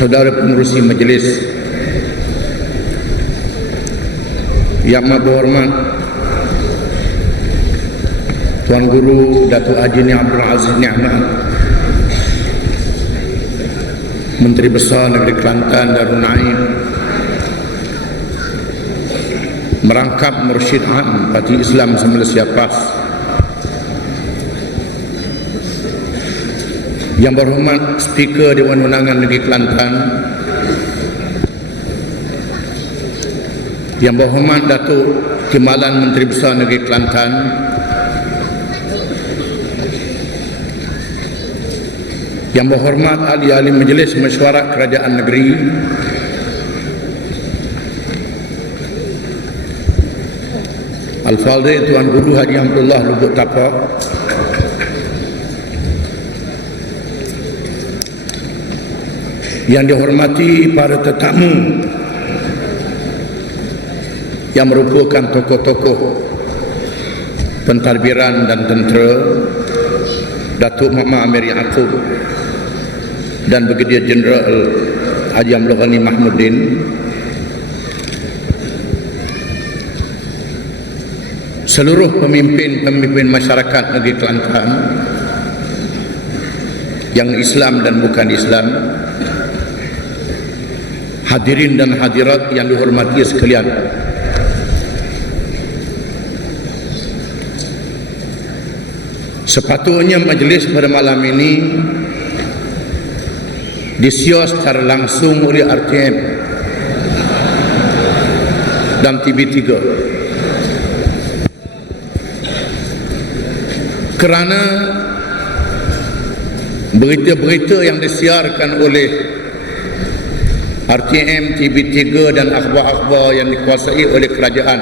saudara pengurusi majlis yang berhormat Tuan Guru Datuk Haji Abdul Aziz Ni'mat, Menteri Besar Negeri Kelantan Darul Naim, merangkap Mursyid Am Parti Islam Malaysia PAS, yang berhormat Speaker Dewan Undangan Negeri Kelantan, yang berhormat Datuk Timbalan Menteri Besar Negeri Kelantan, yang berhormat ahli-ahli Majlis Mesyuarat Kerajaan Negeri, Al-Fadhil Tuan Guru Haji Abdullah Lubuk Tapak, yang dihormati para tetamu yang merupakan tokoh-tokoh pentadbiran dan tentera, Datuk Muhammad Amir Yaakob dan Brigadier Jeneral Haji Abdul Ghani Mahmuddin, seluruh pemimpin masyarakat negeri Kelantan yang Islam dan bukan Islam, hadirin dan hadirat yang dihormati sekalian. Sepatutnya majlis pada malam ini disiar secara langsung oleh RTM dan TV3, kerana berita-berita yang disiarkan oleh RTM, TV3 dan akhbar-akhbar yang dikuasai oleh kerajaan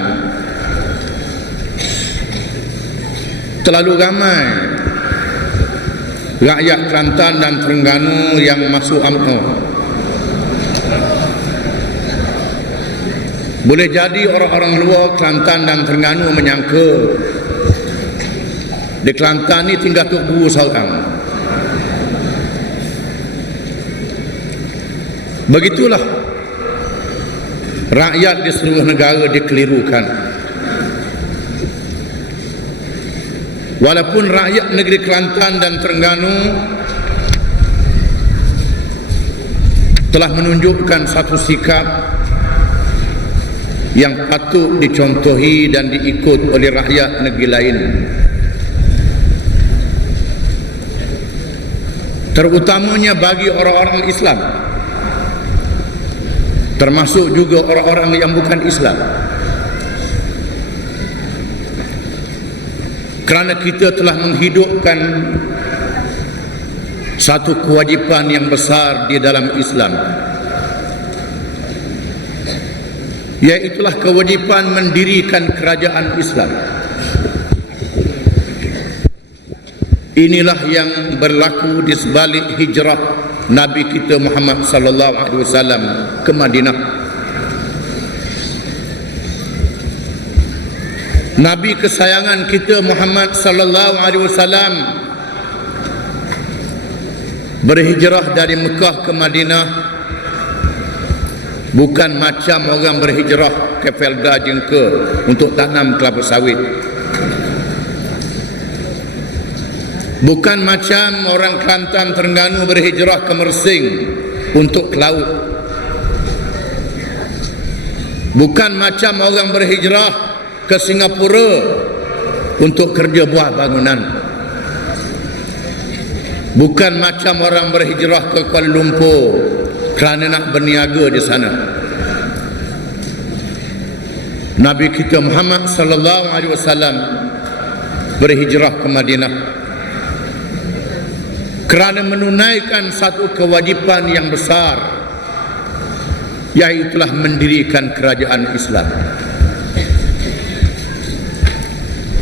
terlalu ramai rakyat Kelantan dan Terengganu yang masuk UMNO. Boleh jadi orang-orang luar Kelantan dan Terengganu menyangka di Kelantan ni tinggal Tok Guru seorang. Begitulah rakyat di seluruh negara dikelirukan. Walaupun rakyat negeri Kelantan dan Terengganu telah menunjukkan satu sikap yang patut dicontohi dan diikut oleh rakyat negeri lain, terutamanya bagi orang-orang Islam, termasuk juga orang-orang yang bukan Islam. Kerana kita telah menghidupkan satu kewajipan yang besar di dalam Islam, iaitulah kewajipan mendirikan kerajaan Islam. Inilah yang berlaku di sebalik hijrah Nabi kita Muhammad sallallahu alaihi wasallam ke Madinah. Nabi kesayangan kita Muhammad sallallahu alaihi wasallam berhijrah dari Mekah ke Madinah bukan macam orang berhijrah ke Felda Jengke untuk tanam kelapa sawit, bukan macam orang Kelantan Terengganu berhijrah ke Mersing untuk ke laut, bukan macam orang berhijrah ke Singapura untuk kerja buah bangunan, bukan macam orang berhijrah ke Kuala Lumpur kerana nak berniaga di sana. Nabi kita Muhammad sallallahu alaihi wasallam berhijrah ke Madinah kerana menunaikan satu kewajipan yang besar, iaitulah mendirikan kerajaan Islam.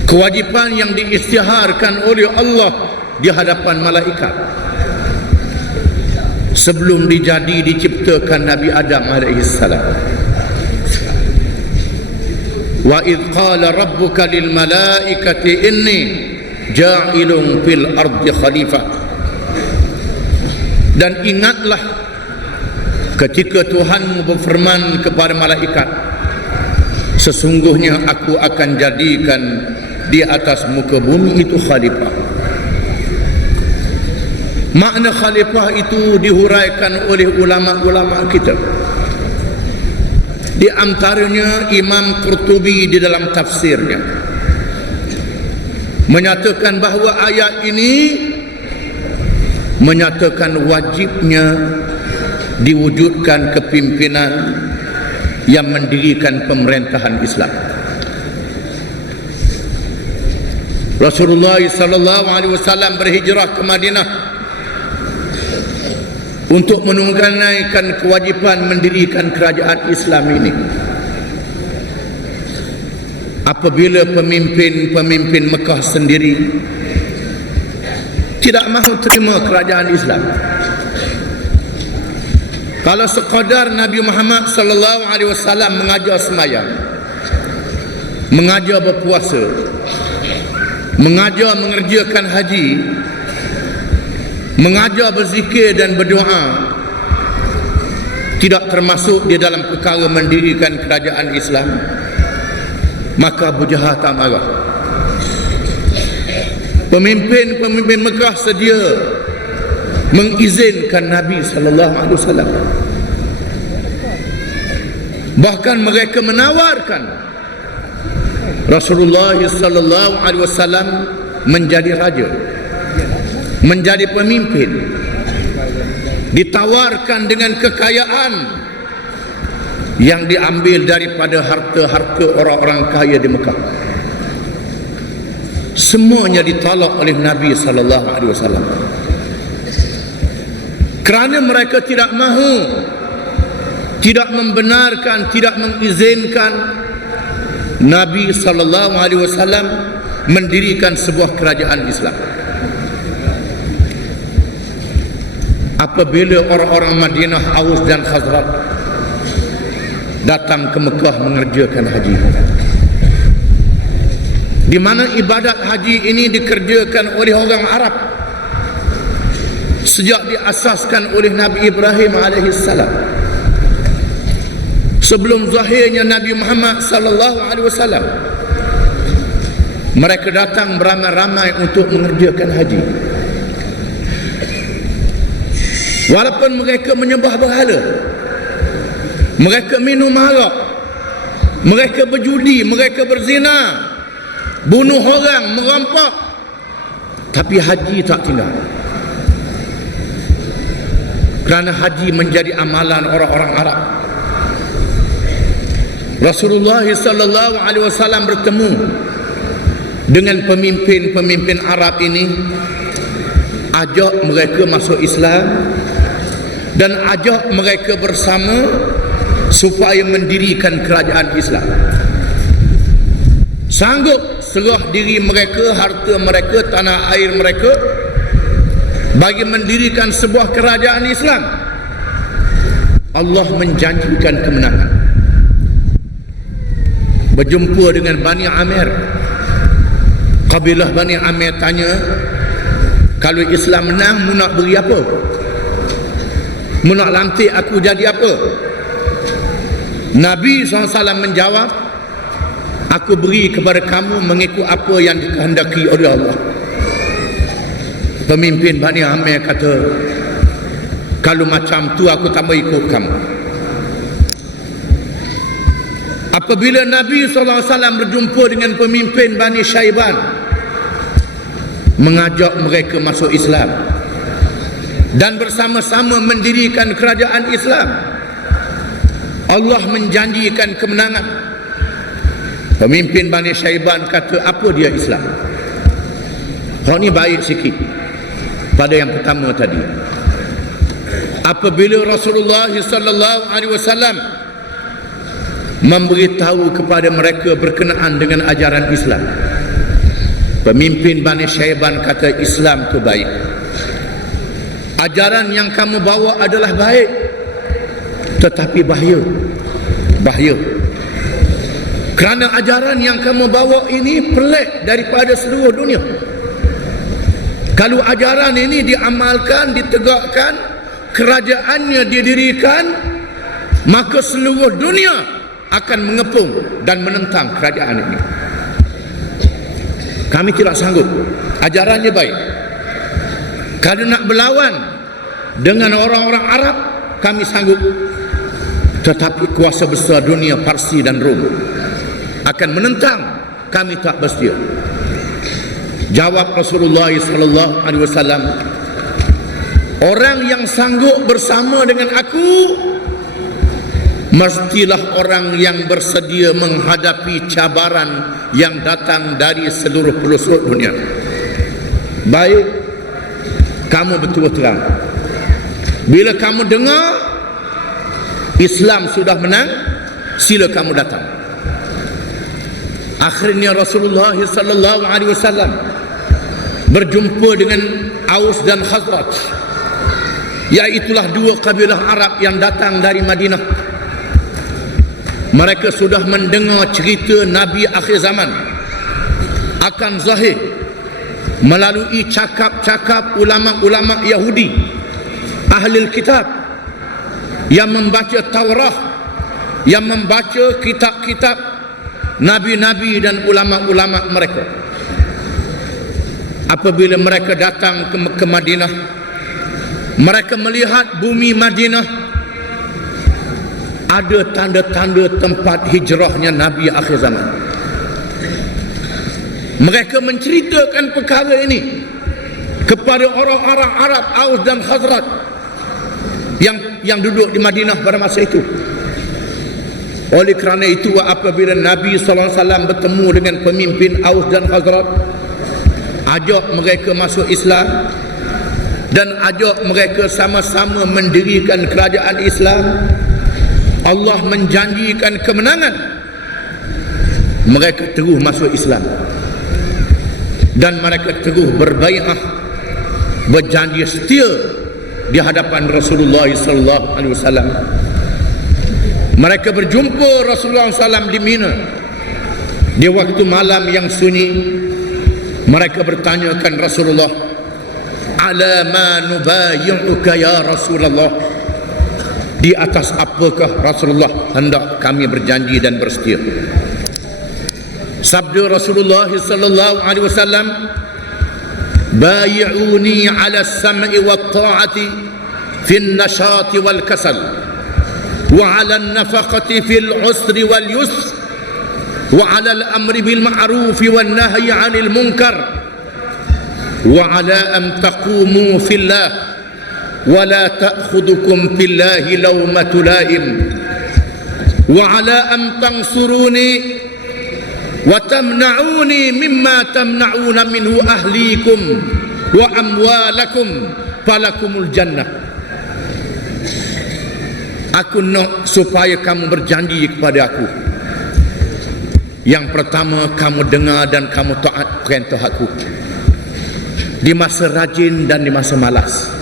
Kewajipan yang diisytiharkan oleh Allah di hadapan malaikat sebelum diciptakan Nabi Adam alaihi salam. Wa idh qala rabbuka lil malaikati inni ja'ilun fil ardi khalifah. Dan ingatlah ketika Tuhanmu berfirman kepada malaikat, sesungguhnya aku akan jadikan di atas muka bumi itu khalifah. Makna khalifah itu dihuraikan oleh ulama-ulama kita. Di antaranya Imam Qurtubi di dalam tafsirnya menyatakan bahawa ayat ini menyatakan wajibnya diwujudkan kepimpinan yang mendirikan pemerintahan Islam. Rasulullah sallallahu alaihi wasallam berhijrah ke Madinah untuk menunaikan kewajipan mendirikan kerajaan Islam ini. Apabila pemimpin-pemimpin Mekah sendiri tidak mahu terima kerajaan Islam, kalau sekadar Nabi Muhammad sallallahu alaihi wasallam mengajar sembahyang, mengajar berpuasa, mengajar mengerjakan haji, mengajar berzikir dan berdoa, tidak termasuk di dalam perkara mendirikan kerajaan Islam, maka Abu Jahal tak marah. Pemimpin-pemimpin Mekah sedia mengizinkan Nabi sallallahu alaihi wasallam. Bahkan mereka menawarkan Rasulullah sallallahu alaihi wasallam menjadi raja, menjadi pemimpin, ditawarkan dengan kekayaan yang diambil daripada harta-harta orang-orang kaya di Mekah. Semuanya ditolak oleh Nabi sallallahu alaihi wasallam. Kerana mereka tidak mahu, tidak membenarkan, tidak mengizinkan Nabi sallallahu alaihi wasallam mendirikan sebuah kerajaan Islam. Apabila orang-orang Madinah, Aus dan Khazraj datang ke Mekah mengerjakan haji, di mana ibadat haji ini dikerjakan oleh orang Arab sejak diasaskan oleh Nabi Ibrahim alaihissalam, sebelum zahirnya Nabi Muhammad sallallahu alaihi wasallam. Mereka datang beramai-ramai untuk mengerjakan haji. Walaupun mereka menyembah berhala, mereka minum arak, mereka berjudi, mereka berzina, bunuh orang, merampak, tapi haji tak tinggal. Kerana haji menjadi amalan orang-orang Arab. Rasulullah sallallahu alaihi wasallam bertemu dengan pemimpin-pemimpin Arab ini, ajak mereka masuk Islam dan ajak mereka bersama supaya mendirikan kerajaan Islam. Sanggup serah diri mereka, harta mereka, tanah air mereka bagi mendirikan sebuah kerajaan Islam. Allah menjanjikan kemenangan. Berjumpa dengan Bani Amir, kabilah Bani Amir tanya, kalau Islam menang, mu nak beri apa? Mu nak lantik aku jadi apa? Nabi SAW menjawab, aku beri kepada kamu mengikut apa yang dikehendaki oleh Allah. Pemimpin Bani Amir kata, kalau macam tu aku tak mau ikut kamu. Apabila Nabi SAW berjumpa dengan pemimpin Bani Syaiban, mengajak mereka masuk Islam dan bersama-sama mendirikan kerajaan Islam, Allah menjanjikan kemenangan. Pemimpin Bani Syaiban kata, apa dia Islam? Hak ni baik sikit pada yang pertama tadi. Apabila Rasulullah sallallahu alaihi wasallam memberitahu kepada mereka berkenaan dengan ajaran Islam, pemimpin Bani Syaiban kata, Islam tu baik. Ajaran yang kamu bawa adalah baik, tetapi bahaya. Kerana ajaran yang kamu bawa ini pelik daripada seluruh dunia. Kalau ajaran ini diamalkan, ditegakkan, kerajaannya didirikan, maka seluruh dunia akan mengepung dan menentang kerajaan ini. Kami tidak sanggup. Ajarannya baik. Kalau nak berlawan dengan orang-orang Arab, kami sanggup. Tetapi kuasa besar dunia Parsi dan Rom akan menentang, kami tak bersedia. Jawab Rasulullah sallallahu alaihi wasallam, orang yang sanggup bersama dengan aku mestilah orang yang bersedia menghadapi cabaran yang datang dari seluruh pelosok dunia. Baik, kamu betul terang. Bila kamu dengar Islam sudah menang, sila kamu datang. Akhirnya Rasulullah sallallahu alaihi wasallam berjumpa dengan Aus dan Khazraj, iaitulah dua kabilah Arab yang datang dari Madinah. Mereka sudah mendengar cerita Nabi akhir zaman akan zahir melalui cakap-cakap ulama-ulama Yahudi, ahli kitab yang membaca Taurat, yang membaca kitab-kitab nabi-nabi dan ulama-ulama mereka. Apabila mereka datang ke Madinah, mereka melihat bumi Madinah ada tanda-tanda tempat hijrahnya Nabi akhir zaman. Mereka menceritakan perkara ini kepada orang-orang Arab Aus dan Khazraj yang duduk di Madinah pada masa itu. Oleh kerana itu, apabila Nabi SAW bertemu dengan pemimpin Aus dan Khazraj, ajak mereka masuk Islam dan ajak mereka sama-sama mendirikan kerajaan Islam, Allah menjanjikan kemenangan. Mereka terus masuk Islam dan mereka terus berbai'ah, berjanji setia di hadapan Rasulullah sallallahu alaihi wasallam. Mereka berjumpa Rasulullah SAW di Mina di waktu malam yang sunyi. Mereka bertanyakan Rasulullah, ala ma nubayyuka ya Rasulullah, di atas apakah Rasulullah hendak kami berjanji dan bersetia? Sabda Rasulullah sallallahu alaihi wasallam, bayi'uni ala as-sam'i wat ta'ati fi an-nashati wal kasal wa ala an-nafaqati fil usri wal yusr wa ala al-amri bil ma'ruf wan nahyi 'anil munkar wa ala an taqumu fillah wa la ta'khudhukum billahi lawmatu la'im wa ala an tansuruni wa tamna'uni mimma tamna'una minhu ahlikum wa amwalakum falakumul jannah. Aku nak supaya kamu berjanji kepada aku. Yang pertama, kamu dengar dan kamu taat perintah aku di masa rajin dan di masa malas.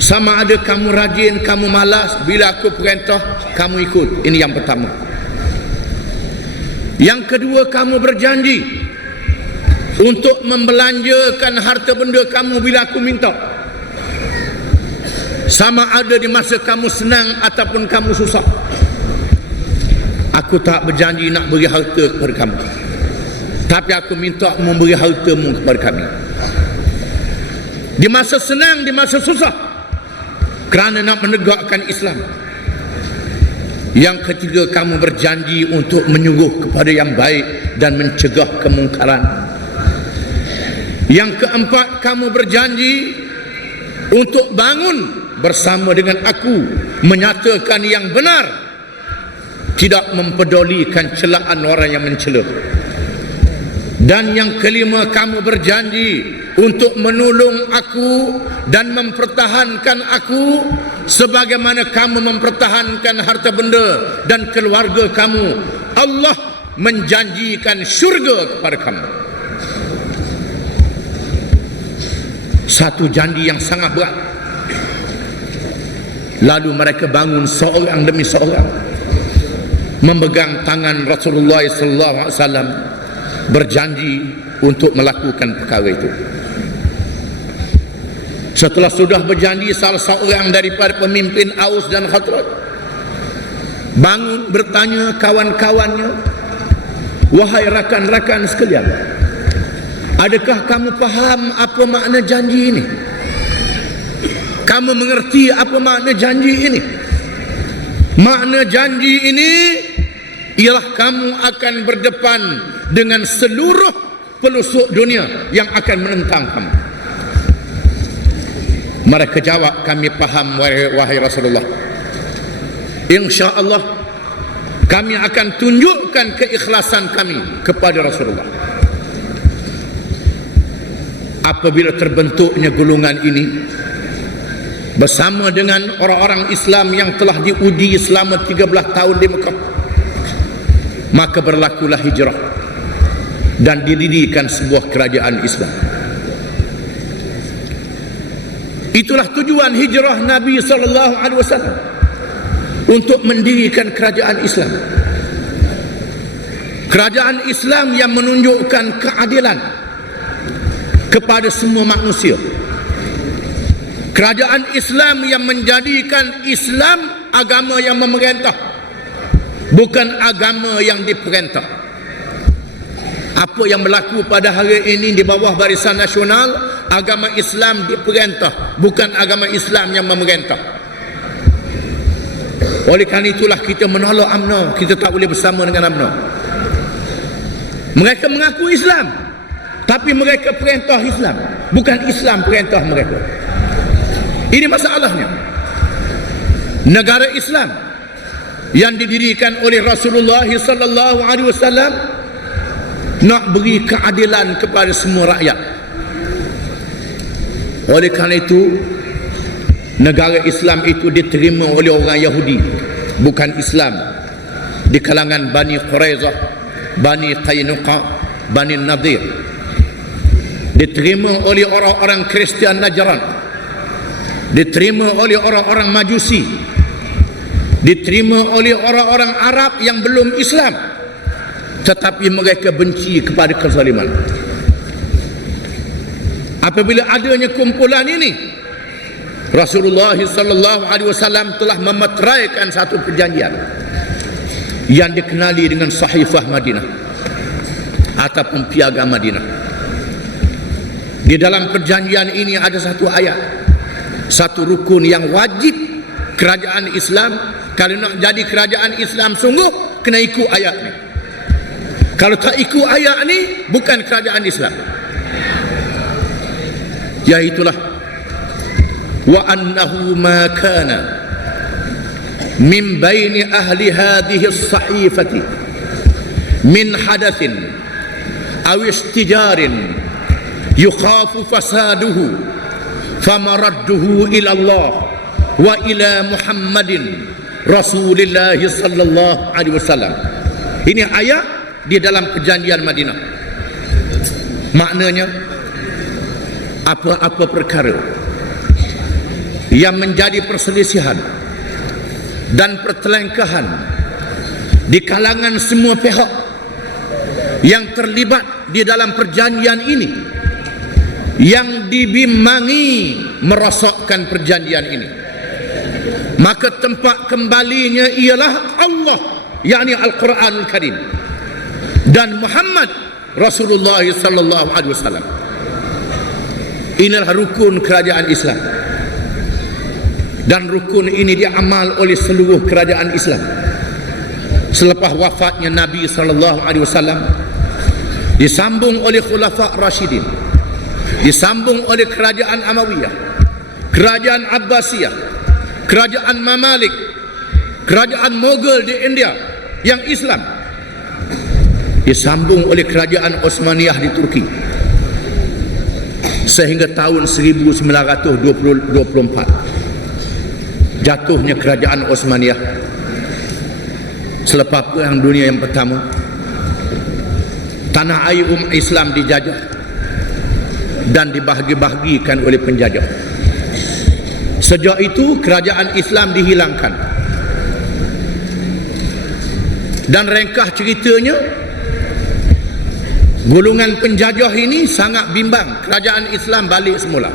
Sama ada kamu rajin, kamu malas, bila aku perintah kamu ikut. Ini yang pertama. Yang kedua, kamu berjanji untuk membelanjakan harta benda kamu bila aku minta. Sama ada di masa kamu senang ataupun kamu susah. Aku tak berjanji nak beri harta kepada kamu, tapi aku minta memberi hartamu kepada kami. Di masa senang, di masa susah, kerana nak menegakkan Islam. Yang ketiga, kamu berjanji untuk menyuruh kepada yang baik dan mencegah kemungkaran. Yang keempat, kamu berjanji untuk bangun bersama dengan aku menyatakan yang benar, tidak mempedulikan celaan orang yang mencela. Dan yang kelima, kamu berjanji untuk menolong aku dan mempertahankan aku sebagaimana kamu mempertahankan harta benda dan keluarga kamu. Allah menjanjikan syurga kepada kamu. Satu janji yang sangat berat. Lalu mereka bangun seorang demi seorang, memegang tangan Rasulullah SAW, berjanji untuk melakukan perkara itu. Setelah sudah berjanji salah seorang daripada pemimpin Aus dan Khazraj bangun bertanya kawan-kawannya, wahai rakan-rakan sekalian, adakah kamu faham apa makna janji ini? Kamu mengerti apa makna janji ini? Makna janji ini ialah kamu akan berdepan dengan seluruh pelosok dunia yang akan menentang kamu. Mereka jawab, kami faham wahai Rasulullah. InsyaAllah kami akan tunjukkan keikhlasan kami kepada Rasulullah. Apabila terbentuknya golongan ini bersama dengan orang-orang Islam yang telah diuji selama 13 tahun di Mekah, maka berlakulah hijrah dan didirikan sebuah kerajaan Islam. Itulah tujuan hijrah Nabi SAW, untuk mendirikan kerajaan Islam. Kerajaan Islam yang menunjukkan keadilan kepada semua manusia. Kerajaan Islam yang menjadikan Islam agama yang memerintah, bukan agama yang diperintah. Apa yang berlaku pada hari ini di bawah Barisan Nasional, agama Islam diperintah, bukan agama Islam yang memerintah. Oleh kerana itulah kita menolak UMNO. Kita tak boleh bersama dengan UMNO. Mereka mengaku Islam, tapi mereka perintah Islam, bukan Islam perintah mereka. Ini masalahnya. Negara Islam yang didirikan oleh Rasulullah SAW nak beri keadilan kepada semua rakyat. Oleh kerana itu, negara Islam itu diterima oleh orang Yahudi, bukan Islam, di kalangan Bani Quraizah, Bani Qainuqa, Bani Nadir. Diterima oleh orang-orang Kristian Najran, diterima oleh orang-orang Majusi, diterima oleh orang-orang Arab yang belum Islam, tetapi mereka benci kepada kezaliman. Apabila adanya kumpulan ini, Rasulullah SAW telah memeteraikan satu perjanjian yang dikenali dengan Sahifah Madinah ataupun Piagam Madinah. Di dalam perjanjian ini ada satu ayat, satu rukun yang wajib kerajaan Islam, kalau nak jadi kerajaan Islam sungguh, kena ikut ayat ni. Kalau tak ikut ayat ni, bukan kerajaan Islam. Iaitulah wa annahu ma kana min baini ahli hadhihi as-sahifati min hadathin aw istijarin yukhafu fasaduhu famaradduhu ila Allah wa ila Muhammadin Rasulullah sallallahu alaihi wasallam. Ini ayat di dalam perjanjian Madinah. Maknanya, apa-apa perkara yang menjadi perselisihan dan pertelengkahan di kalangan semua pihak yang terlibat di dalam perjanjian ini, yang dibimbangi merosakkan perjanjian ini, maka tempat kembalinya ialah Allah, yakni Al-Quranul Karim, dan Muhammad Rasulullah sallallahu alaihi wasallam. Inilah rukun kerajaan Islam, dan rukun ini diamal oleh seluruh kerajaan Islam. Selepas wafatnya Nabi sallallahu alaihi wasallam, disambung oleh Khulafa' Rashidin, disambung oleh kerajaan Amawiyah, kerajaan Abbasiyah, kerajaan Mamalik, kerajaan Mughal di India yang Islam, disambung oleh kerajaan Osmaniyah di Turki, sehingga tahun 1924 jatuhnya kerajaan Osmaniyah selepas Perang Dunia yang pertama. Tanah air Islam dijajah dan dibahagi-bahagikan oleh penjajah. Sejak itu kerajaan Islam dihilangkan, dan ringkas ceritanya, golongan penjajah ini sangat bimbang kerajaan Islam balik semula.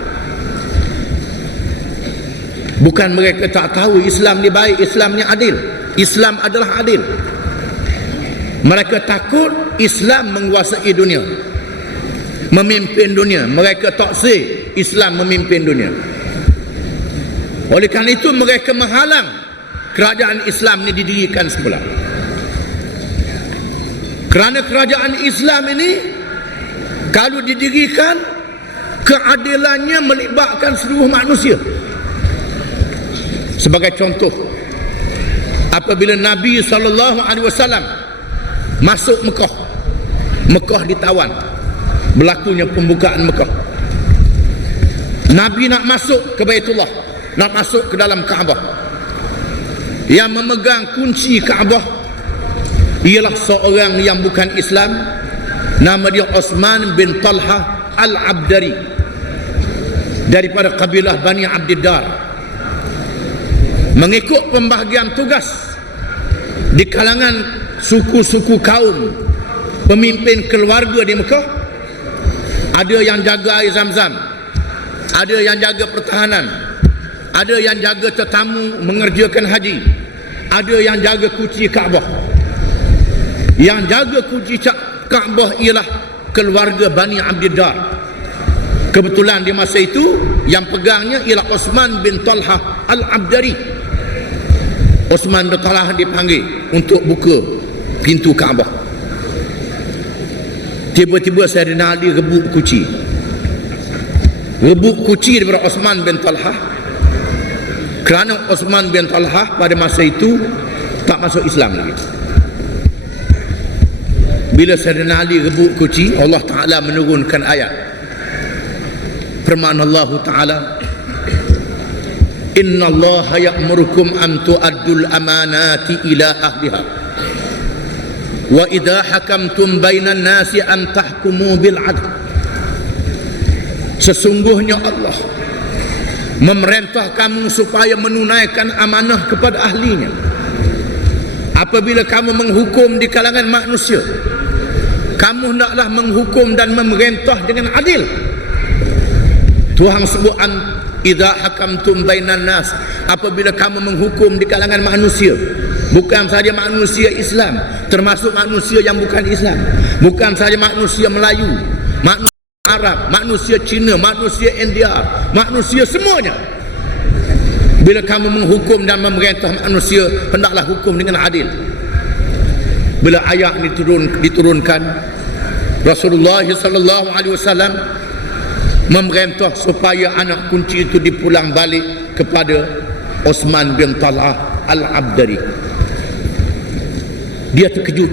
Bukan mereka tak tahu Islam ni baik, Islam ni adil. Islam adalah adil. Mereka takut Islam menguasai dunia, memimpin dunia. Mereka tak sih Islam memimpin dunia. Oleh kerana itu mereka menghalang kerajaan Islam ni didirikan semula. Kerana kerajaan Islam ini kalau didirikan, keadilannya melibatkan seluruh manusia. Sebagai contoh, apabila Nabi SAW masuk Mekah, Mekah ditawan, berlakunya pembukaan Mekah. Nabi nak masuk ke Baitullah, nak masuk ke dalam Kaabah. Yang memegang kunci Kaabah ialah seorang yang bukan Islam, nama dia Osman bin Talha Al-Abdari, daripada kabilah Bani Abdiddar. Mengikut pembahagian tugas di kalangan suku-suku kaum pemimpin keluarga di Mekah, ada yang jaga air Zam-Zam, ada yang jaga pertahanan, ada yang jaga tetamu mengerjakan haji, ada yang jaga kunci Kaabah. Yang jaga kunci Kaabah ialah keluarga Bani Abdiddar. Kebetulan di masa itu yang pegangnya ialah Osman bin Talha Al-Abdari. Osman bin Talha dipanggil untuk buka pintu Kaabah. Tiba-tiba Sayyidina Ali rebut kunci. Rebut kunci daripada Osman bin Talha. Kerana Osman bin Talha pada masa itu tak masuk Islam lagi. Bila Sayyidina Ali rebut kunci, Allah Ta'ala menurunkan ayat. Firman Allah Ta'ala, Inna Allah ya'murukum an tu'addul amanati ila ahliha wa idha hakamtum bainan nasi an tahkumu bil adl. Sesungguhnya Allah memerintah kamu supaya menunaikan amanah kepada ahlinya apabila kamu menghukum di kalangan manusia. Kamu hendaklah menghukum dan memerintah dengan adil. Tuhan sebut idza hakamtum bainan nas, apabila kamu menghukum di kalangan manusia. Bukan saja manusia Islam, termasuk manusia yang bukan Islam. Bukan saja manusia Melayu, manusia Arab, manusia Cina, manusia India, manusia semuanya. Bila kamu menghukum dan memerintah manusia, hendaklah hukum dengan adil. Bila ayat ini diturunkan, Rasulullah SAW memerintah supaya anak kunci itu dipulang balik kepada Osman bin Talha Al-Abdari. Dia terkejut.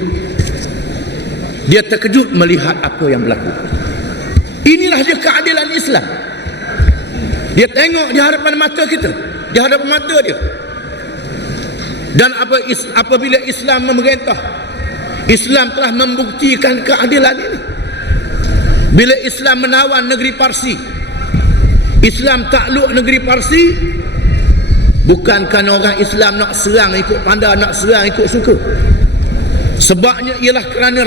Dia terkejut melihat apa yang berlaku. Inilah dia keadilan Islam. Dia tengok di hadapan mata kita, di hadapan mata dia. Dan apabila Islam memerintah, Islam telah membuktikan keadilan ini. Bila Islam menawan negeri Parsi, Islam takluk negeri Parsi, bukan kerana orang Islam nak serang ikut pandai, nak serang ikut suka. Sebabnya ialah kerana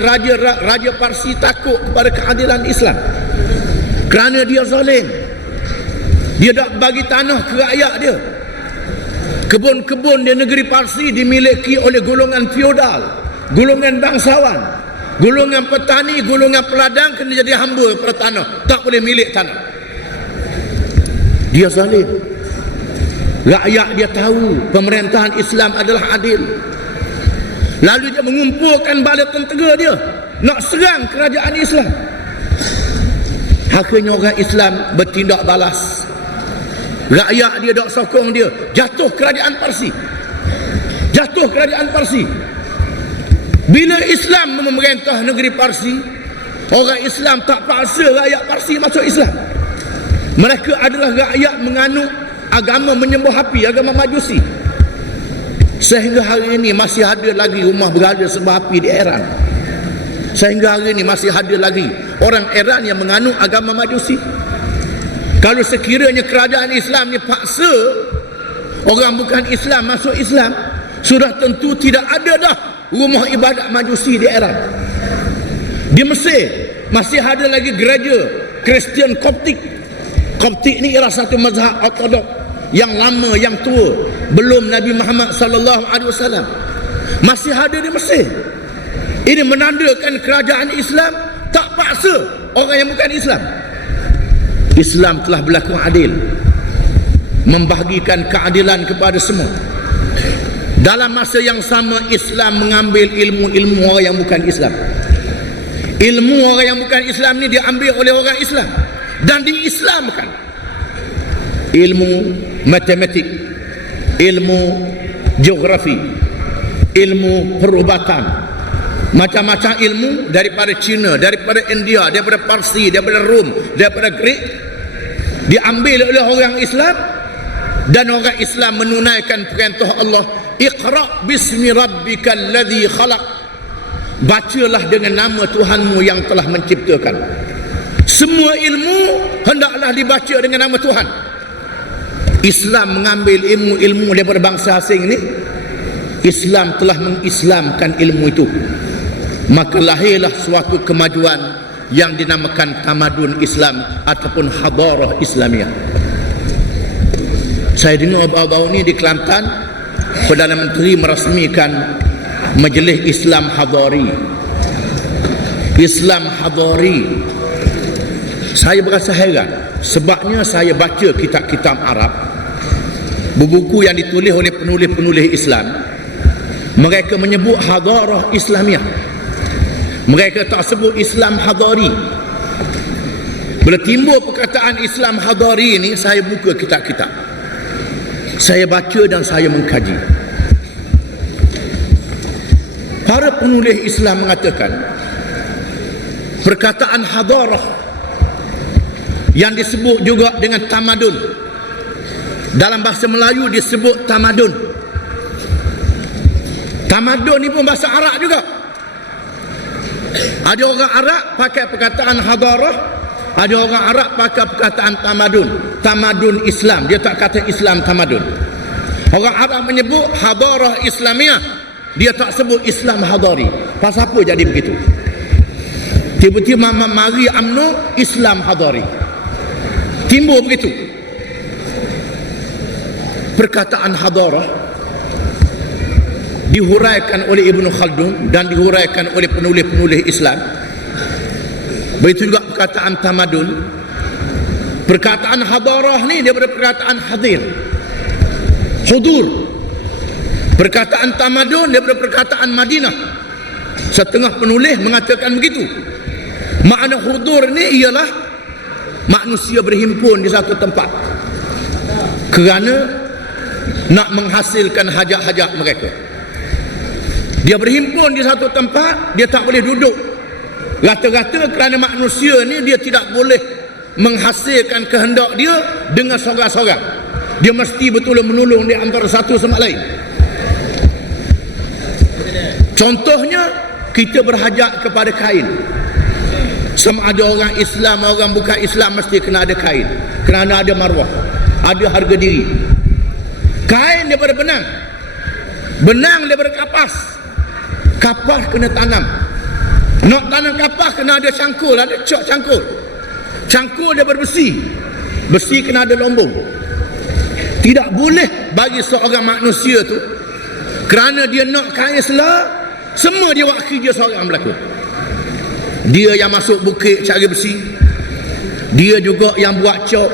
Raja Parsi takut kepada keadilan Islam. Kerana dia zalim. Dia tak bagi tanah ke rakyat dia. Kebun-kebun di negeri Parsi dimiliki oleh golongan feodal, golongan bangsawan, golongan petani, golongan peladang kena jadi hamba pada tanah, tak boleh milik tanah. Dia zalim. Rakyat dia tahu pemerintahan Islam adalah adil. Lalu dia mengumpulkan bala tentera dia nak serang kerajaan Islam. Akhirnya orang Islam bertindak balas. Rakyat dia tak sokong dia, jatuh kerajaan Parsi. Jatuh kerajaan Parsi. Bila Islam memerintah negeri Parsi, orang Islam tak paksa rakyat Parsi masuk Islam. Mereka adalah rakyat menganut agama menyembah api, agama Majusi. Sehingga hari ini masih ada lagi rumah berhala sembah api di Iran. Sehingga hari ini masih ada lagi orang Iran yang menganut agama Majusi. Kalau sekiranya kerajaan Islam ni paksa orang bukan Islam masuk Islam, sudah tentu tidak ada dah rumah ibadat Majusi di Iran. Di Mesir masih ada lagi gereja Kristian Koptik. Koptik ni ialah satu mazhab ortodok yang lama, yang tua, belum Nabi Muhammad sallallahu alaihi wasallam, masih ada di Mesir. Ini menandakan kerajaan Islam tak paksa orang yang bukan Islam. Islam telah berlaku adil, membahagikan keadilan kepada semua. Dalam masa yang sama, Islam mengambil ilmu-ilmu orang yang bukan Islam. Ilmu orang yang bukan Islam ni diambil oleh orang Islam dan diislamkan. Ilmu matematik, ilmu geografi, ilmu perubatan, macam-macam ilmu daripada Cina, daripada India, daripada Parsi, daripada Rom, daripada Greek, diambil oleh orang Islam, dan orang Islam menunaikan perintah Allah, Iqra bismi rabbikal ladzi khalaq. Bacalah dengan nama Tuhanmu yang telah menciptakan. Semua ilmu hendaklah dibaca dengan nama Tuhan. Islam mengambil ilmu-ilmu daripada bangsa asing ni. Islam telah mengislamkan ilmu itu. Maka lahirlah suatu kemajuan yang dinamakan tamadun Islam ataupun hadarah Islamiah. Saya dengar baru-baru ni di Kelantan, Perdana Menteri merasmikan Majlis Islam Hadari. Islam Hadari. Saya berasa heran, sebabnya saya baca kitab-kitab Arab, buku yang ditulis oleh penulis-penulis Islam. Mereka menyebut hadarah Islamiah. Mereka tak sebut Islam Hadari. Bila timbul perkataan Islam Hadari ini, saya buka kitab-kitab, saya baca dan saya mengkaji. Para penulis Islam mengatakan perkataan hadarah yang disebut juga dengan tamadun, dalam bahasa Melayu disebut tamadun. Tamadun ni pun bahasa Arab juga. Ada orang Arab pakai perkataan hadarah, ada orang Arab pakai perkataan tamadun. Tamadun Islam, dia tak kata Islam tamadun. Orang Arab menyebut hadarah Islamiah, dia tak sebut Islam Hadari. Pasal apa jadi begitu? Tiba-tiba mari UMNO Islam Hadari, timbul begitu. Perkataan hadarah dihuraikan oleh Ibn Khaldun dan dihuraikan oleh penulis-penulis Islam. Begitu juga perkataan tamadun. Perkataan hadarah ni daripada perkataan hadir, hudur. Perkataan tamadun daripada perkataan Madinah. Setengah penulis mengatakan begitu. Makna hudur ni ialah manusia berhimpun di satu tempat kerana nak menghasilkan hajat-hajat mereka. Dia berhimpun di satu tempat, dia tak boleh duduk. Rata-rata kerana manusia ni dia tidak boleh menghasilkan kehendak dia dengan sorang-sorang. Dia mesti betul menolong di antara satu sama lain. Contohnya, kita berhajat kepada kain. Sama ada orang Islam, orang bukan Islam, mesti kena ada kain, kena ada maruah, ada harga diri. Kain daripada benang, benang daripada kapas, kapas kena tanam. Nak tanam kapas kena ada cangkul, ada cok cangkul. Cangkul daripada besi, besi kena ada lombong. Tidak boleh bagi seorang manusia tu kerana dia nak kain selah, semua dia buat kerja seorang berlaku. Dia yang masuk bukit cari besi, dia juga yang buat cok.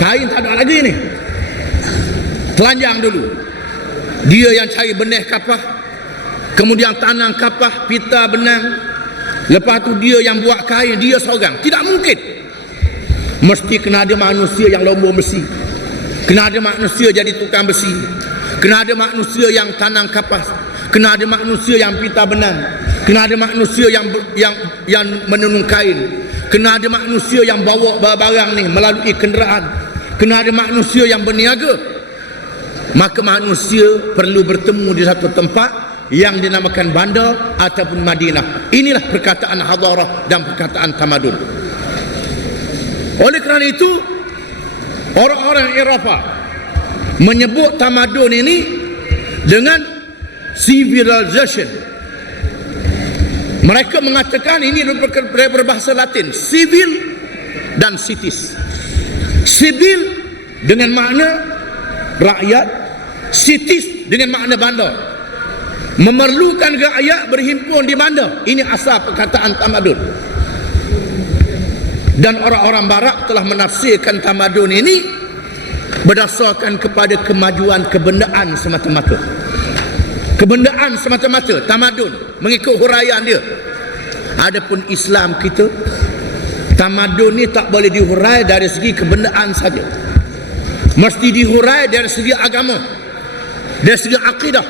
Kain tak ada lagi ni, telanjang dulu. Dia yang cari benih kapah, kemudian tanam kapah, pita benang, lepas tu dia yang buat kain, dia seorang. Tidak mungkin. Mesti kena ada manusia yang lombong besi, kena ada manusia jadi tukang besi, kena ada manusia yang tanam kapas, kena ada manusia yang pita benang, kena ada manusia yang menenun kain, kena ada manusia yang bawa barang ni melalui kenderaan, kena ada manusia yang berniaga. Maka manusia perlu bertemu di satu tempat yang dinamakan bandar ataupun Madinah. Inilah perkataan hadarah dan perkataan tamadun. Oleh kerana itu, orang-orang Eropah menyebut tamadun ini dengan civilization. Mereka mengatakan ini daripada bahasa Latin, civil dan cities. Civil dengan makna rakyat, cities dengan makna bandar, memerlukan rakyat berhimpun di bandar. Ini asal perkataan tamadun. Dan orang-orang barat telah menafsirkan tamadun ini berdasarkan kepada kemajuan kebendaan semata-mata. Kebendaan semata-mata, tamadun mengikut huraian dia. Adapun Islam kita, tamadun ni tak boleh dihurai dari segi kebendaan saja, mesti dihurai dari segi agama, dari segi akidah.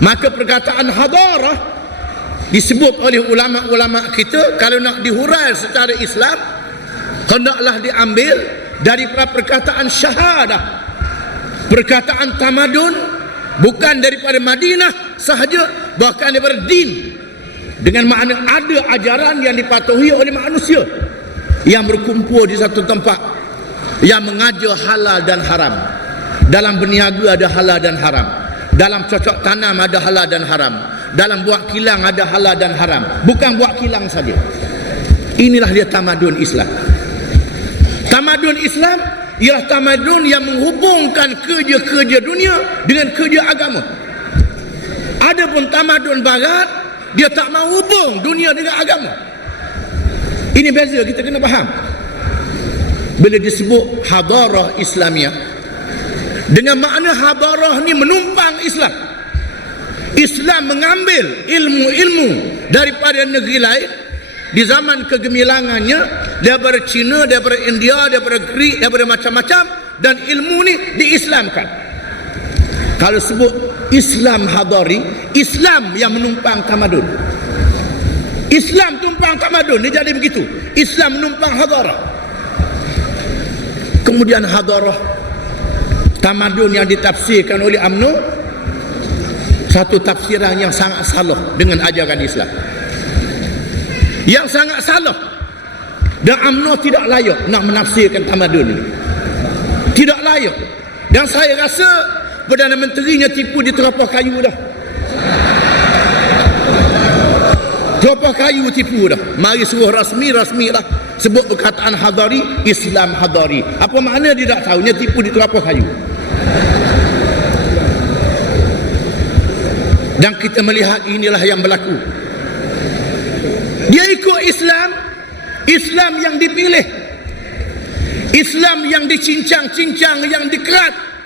Maka perkataan hadarah disebut oleh ulama-ulama kita, kalau nak dihurai secara Islam, hendaklah diambil daripada perkataan syahadah, perkataan tamadun, bukan daripada Madinah sahaja, bahkan daripada din, dengan makna ada ajaran yang dipatuhi oleh manusia yang berkumpul di satu tempat, yang mengajar halal dan haram. Dalam berniaga ada halal dan haram, dalam cocok tanam ada halal dan haram, dalam buat kilang ada halal dan haram, bukan buat kilang saja. Inilah dia tamadun Islam. Tamadun Islam ialah tamadun yang menghubungkan kerja-kerja dunia dengan kerja agama. Adapun tamadun barat, dia tak mahu hubung dunia dengan agama. Ini beza, kita kena faham. Bila disebut hadarah Islamiah, dengan makna hadarah ni menumpang Islam. Islam mengambil ilmu-ilmu daripada negeri lain di zaman kegemilangannya, daripada Cina, daripada India, daripada Greek, daripada macam-macam, dan ilmu ni diislamkan. Kalau sebut Islam hadari, Islam yang menumpang tamadun. Islam tumpang tamadun, dia jadi begitu. Islam menumpang hadarah. Kemudian hadarah, tamadun yang ditafsirkan oleh UMNO, satu tafsiran yang sangat salah dengan ajaran Islam, yang sangat salah. Dan UMNO tidak layak nak menafsirkan tamadun ini, tidak layak. Dan saya rasa Perdana Menterinya tipu di terapah kayu dah. Terapah kayu tipu dah. Mari suruh rasmi lah sebut perkataan hadari, Islam hadari. Apa makna dia tak tahu, dia tipu di terapah kayu. Dan kita melihat inilah yang berlaku. Dia ikut Islam, Islam yang dipilih, Islam yang dicincang-cincang, yang dikerat,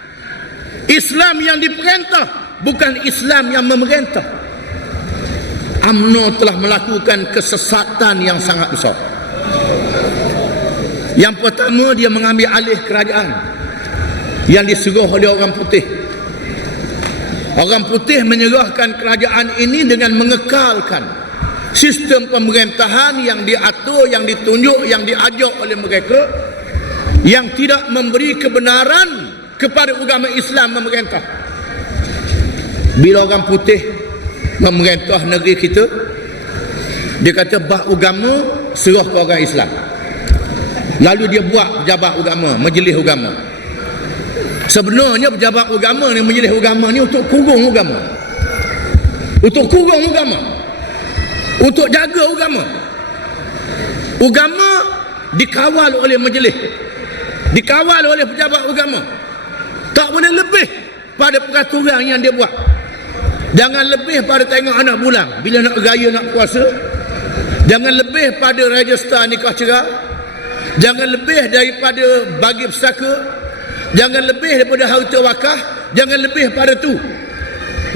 Islam yang diperintah, bukan Islam yang memerintah. UMNO telah melakukan kesesatan yang sangat besar. Yang pertama, dia mengambil alih kerajaan yang disuruh oleh orang putih. Orang putih menyerahkan kerajaan ini dengan mengekalkan sistem pemerintahan yang diatur, yang ditunjuk, yang diajak oleh mereka, yang tidak memberi kebenaran kepada agama Islam memerintah. Bila orang putih memerintah negeri kita, dia kata bab agama serah ke orang Islam. Lalu dia buat pejabat agama, majlis agama. Sebenarnya pejabat agama ni, majlis agama ni untuk kurung agama, untuk kurung agama, untuk jaga agama. Agama dikawal oleh majlis, dikawal oleh pejabat agama. Tak boleh lebih pada peraturan yang dia buat. Jangan lebih pada tengok anak bulan bila nak raya, nak puasa. Jangan lebih pada register nikah cerai. Jangan lebih daripada bagi pesaka. Jangan lebih daripada harta wakaf. Jangan lebih pada tu.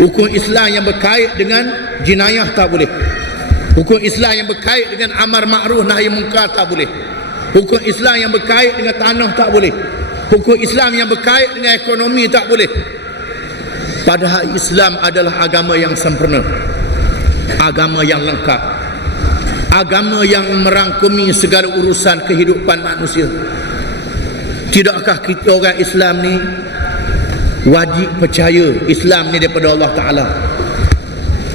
Hukum Islam yang berkait dengan jenayah tak boleh. Hukum Islam yang berkait dengan amar ma'ruf nahi munkar tak boleh. Hukum Islam yang berkait dengan tanah tak boleh. Hukum Islam yang berkait dengan ekonomi tak boleh. Padahal Islam adalah agama yang sempurna, agama yang lengkap, agama yang merangkumi segala urusan kehidupan manusia. Tidakkah kita orang Islam ni wajib percaya Islam ni daripada Allah Ta'ala?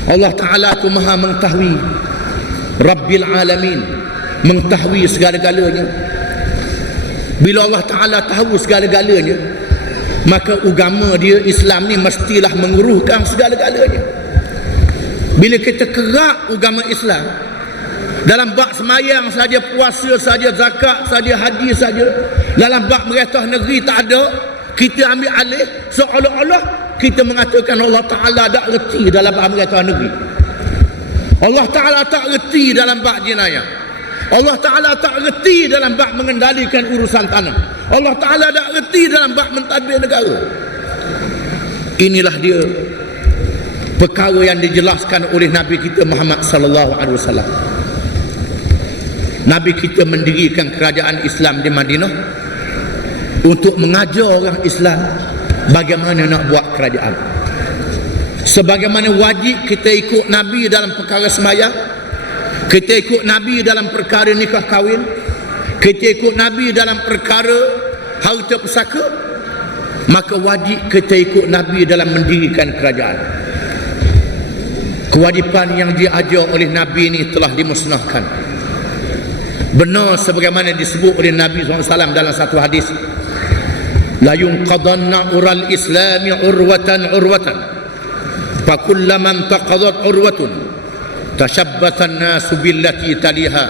Allah Ta'ala tu maha mengetahui, Rabbil Alamin, mengetahui segala-galanya. Bila Allah Ta'ala tahu segala-galanya, maka agama dia Islam ni mestilah menguruhkan segala-galanya. Bila kita kerak agama Islam dalam bab semayang saja, puasa saja, zakat saja, haji saja, dalam bab merintah negeri tak ada, kita ambil alih seolah-olah kita mengatakan Allah Ta'ala tak reti dalam peraturan negeri. Allah Ta'ala tak reti dalam bab jenayah. Allah Ta'ala tak reti dalam bab mengendalikan urusan tanah. Allah Ta'ala tak reti dalam bab mentadbir negara. Inilah dia perkara yang dijelaskan oleh Nabi kita Muhammad sallallahu alaihi wasallam. Nabi kita mendirikan kerajaan Islam di Madinah untuk mengajar orang Islam bagaimana nak buat kerajaan. Sebagaimana wajib kita ikut Nabi dalam perkara sembahyang, kita ikut Nabi dalam perkara nikah kahwin, kita ikut Nabi dalam perkara harta pusaka, maka wajib kita ikut Nabi dalam mendirikan kerajaan. Kewajipan yang diajar oleh Nabi ini telah dimusnahkan. Benar sebagaimana disebut oleh Nabi SAW dalam satu hadis, la yunqadanna ural islami urwatan urwatan fakullama intaqadat urwatun tashabbatha an-nasu billati taliha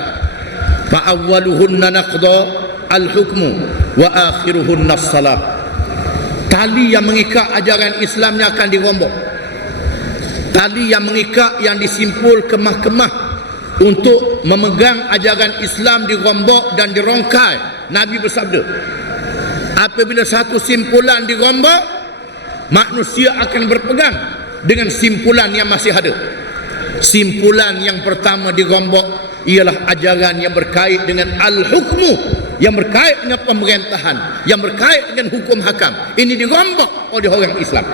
fa awwaluhunna naqda al-hukmu wa akhiruhunna as-salah. Tali yang mengikat ajaran Islamnya akan dirombak. Tali yang mengikat, yang disimpul kemah-kemah untuk memegang ajaran Islam dirombak dan dirongkai. Nabi bersabda, apabila satu simpulan dirombak, manusia akan berpegang dengan simpulan yang masih ada. Simpulan yang pertama dirombak ialah ajaran yang berkait dengan al-hukmu, yang berkait dengan pemerintahan, yang berkait dengan hukum hakam. Ini dirombak oleh orang Islam.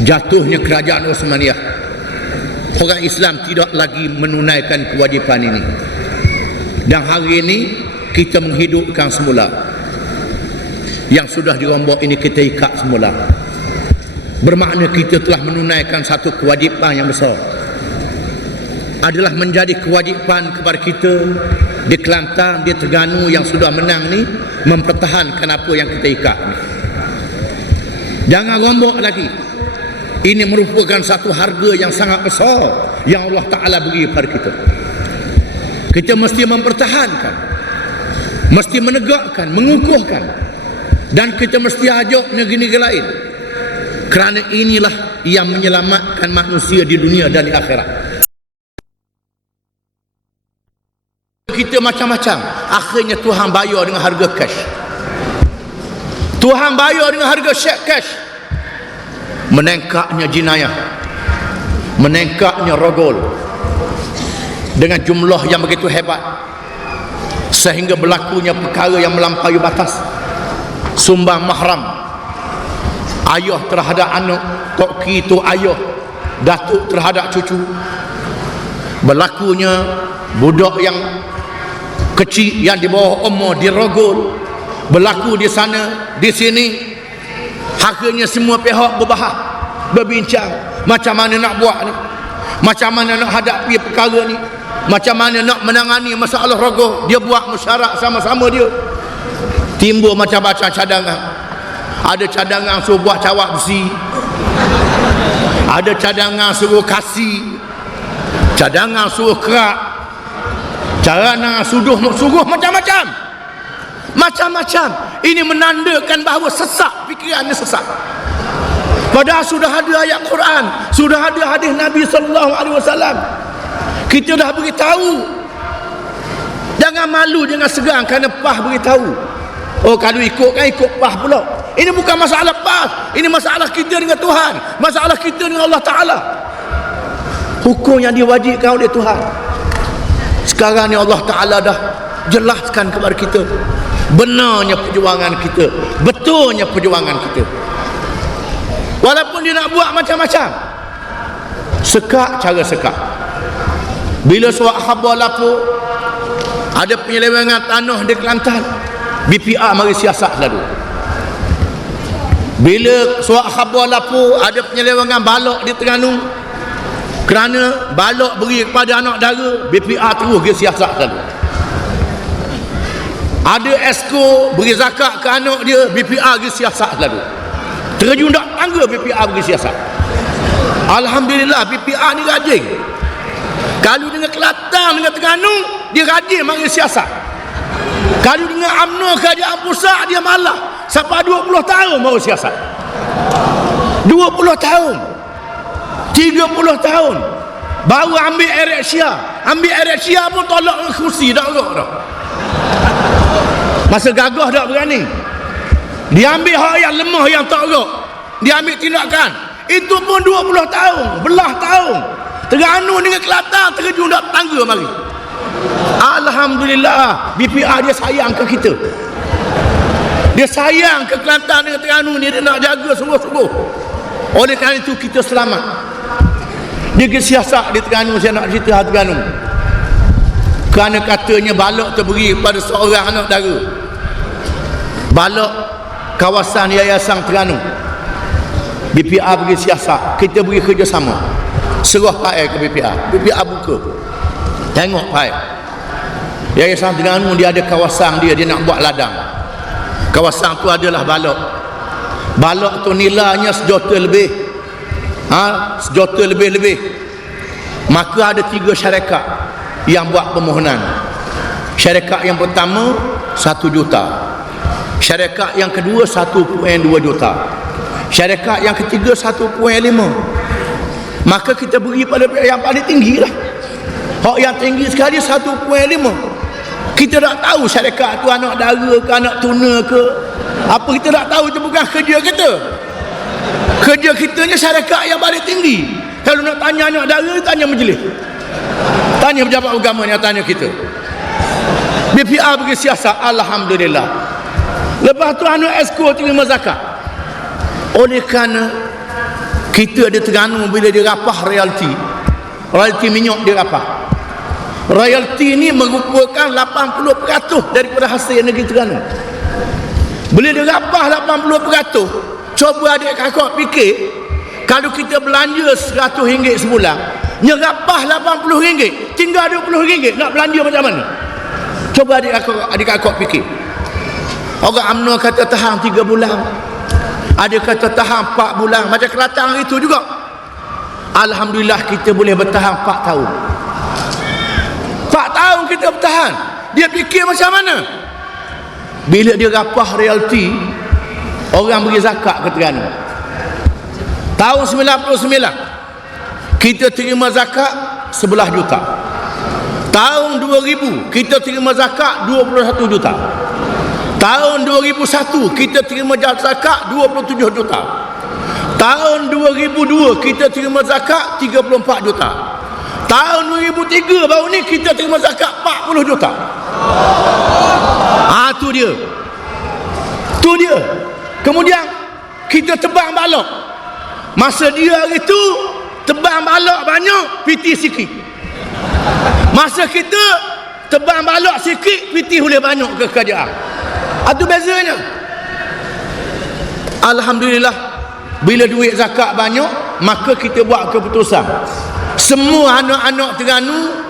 Jatuhnya kerajaan Utsmaniyah, orang Islam tidak lagi menunaikan kewajipan ini. Dan hari ini kita menghidupkan semula. Yang sudah dirombak ini kita ikat semula. Bermakna kita telah menunaikan satu kewajipan yang besar. Adalah menjadi kewajipan kepada kita di Kelantan, di Terengganu yang sudah menang ni, mempertahankan apa yang kita ikat ni. Jangan rombak lagi. Ini merupakan satu harga yang sangat besar yang Allah Ta'ala beri kepada kita. Kita mesti mempertahankan, mesti menegakkan, mengukuhkan, dan kita mesti ajak negeri-negeri lain, kerana inilah yang menyelamatkan manusia di dunia dan di akhirat. Kita macam-macam, akhirnya Tuhan bayar dengan harga cash. Tuhan bayar dengan harga cash. Menengkaknya jenayah, menengkaknya rogol dengan jumlah yang begitu hebat, sehingga berlakunya perkara yang melampaui batas. Sumbang mahram, ayah terhadap anak, toki itu ayah, datuk terhadap cucu. Berlakunya budak yang kecil yang di bawah umur dirogol. Berlaku di sana, di sini. Akhirnya semua pihak berbahas, berbincang macam mana nak buat ni, macam mana nak hadapi perkara ni, macam mana nak menangani masalah rogol. Dia buat musyarak sama-sama dia. Timbul macam-macam cadangan. Ada cadangan suruh buat cawak besi, ada cadangan suruh kasih, cadangan suruh kerak, cadangan suruh macam-macam. Ini menandakan bahawa sesat, fikirannya sesat. Padahal sudah ada ayat Quran, sudah ada hadis Nabi sallallahu alaihi wasallam. Kita dah beritahu. Jangan malu, jangan segan kerana PAS beritahu. Oh, kalau ikut kan ikut PAS pula. Ini bukan masalah PAS, ini masalah kita dengan Tuhan, masalah kita dengan Allah Ta'ala. Hukum yang diwajibkan oleh Tuhan. Sekarang ni Allah Ta'ala dah jelaskan kepada kita benarnya perjuangan kita, betulnya perjuangan kita. Walaupun dia nak buat macam-macam, sekat cara sekat. Bila suat khabar lapor ada penyelewengan tanah di Kelantan, BPA mari siasat selalu. Bila suat khabar lapor ada penyelewengan balok di Terengganu, kerana balok beri kepada anak dara, BPA terus dia siasat selalu. Ada esko beri zakat ke anak dia, BPA pergi siasat selalu. Terjun tak tangga, BPA pergi siasat. Alhamdulillah BPA ni rajin. Kalau dengan Kelantan, dengan Terengganu, dia rajin mari siasat. Kalau dengan UMNO kerajaan pusat, dia malah. Sampai 20 tahun baru siasat. 20 tahun, 30 tahun baru ambil ereksia. Ambil ereksia pun tolak kursi dah dah. Masa gagah tak berani. Dia ambil hak yang lemah, yang tak gerak. Dia ambil tindakan. Itu pun 20 tahun, belah tahun. Terengganu dengan Kelantan terjun dak tangga mari. Alhamdulillah, BPR dia sayang ke kita. Dia sayang ke Kelantan dengan Terengganu ni, dia nak jaga sungguh-sungguh. Oleh kerana itu kita selamat. Dia siasat di Terengganu, saya nak cerita Terengganu. Kerana katanya balok terberi kepada seorang anak dara. Balok kawasan Yayasan Terengganu. BPR beri siasat, kita beri kerjasama. Serah pakai ke BPR. BPR buka. Tengok pakai. Yayasan Terengganu dia ada kawasan dia nak buat ladang. Kawasan tu adalah balok. Balok tu nilainya sejuta lebih. Sejuta lebih-lebih. Maka ada 3 syarikat yang buat permohonan. Syarikat yang pertama 1 juta. Syarikat yang kedua 1.2 juta. Syarikat yang ketiga 1.5. Maka kita beri pada yang paling tinggi lah. Hak yang tinggi sekali 1.5. Kita tak tahu syarikat tu anak dara ke anak tuna ke apa, kita tak tahu. Itu bukan kerja kita. Kerja kita ni syarikat yang paling tinggi. Kalau nak tanya anak dara, tanya majlis, tanya pejabat agama yang tanya kita. BPR bagi siasat, alhamdulillah. Lepas tu anak esko terima zakat. Oleh kerana kita ada Terengganu, bila dia rapah royalti minyak dia rapah. Royalti ni merupakan 80% daripada hasil negeri Terengganu. Bila dia rapah 80%, cuba adik kakak fikir, kalau kita belanja RM100 sebulan, nyerapah RM80, tinggal RM20, nak belanja macam mana? Cuba adik kakak fikir. Orang UMNO kata tahan 3 bulan, ada kata tahan 4 bulan. Macam Kelantan itu juga. Alhamdulillah kita boleh bertahan 4 tahun. 4 tahun kita bertahan. Dia fikir macam mana? Bila dia rapah royalti, orang beri zakat ke Terengganu. Tahun 99 kita terima zakat 11 juta. Tahun 2000 kita terima zakat 21 juta. Tahun 2001 kita terima zakat 27 juta. Tahun 2002 kita terima zakat 34 juta. Tahun 2003 baru ni kita terima zakat 40 juta. Tu dia. Tu dia. Kemudian kita tebang balok. Masa dia hari tu tebang balok banyak, piti sikit. Masa kita tebang balok sikit, piti boleh banyak ke kerajaan. Itu bezanya. Alhamdulillah, bila duit zakat banyak, maka kita buat keputusan. Semua anak-anak Terengganu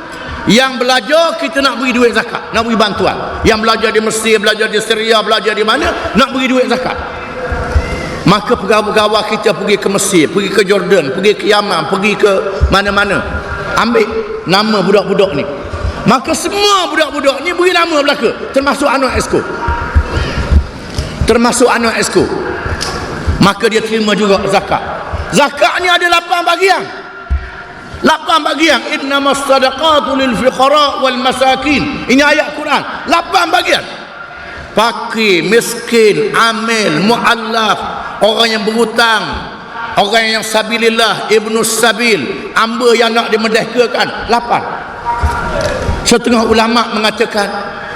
yang belajar, kita nak beri duit zakat, nak beri bantuan. Yang belajar di Mesir, belajar di Syria, belajar di mana, nak beri duit zakat. Maka pegawai-pegawai kita pergi ke Mesir, pergi ke Jordan, pergi ke Yaman, pergi ke mana-mana, ambil nama budak-budak ni. Maka semua budak-budak ni beri nama belaka, termasuk anak esko. Maka dia terima juga zakat. Zakat ni ada 8 bahagian. 8 bahagian. Innamas sadaqatu lil fuqara wal masakin. Ini ayat Quran. 8 bahagian. Fakir, miskin, amil, muallaf, orang yang berhutang, orang yang sabilillah, ibnu sabil, hamba yang nak dimerdekakan. 8. Setengah ulama mengatakan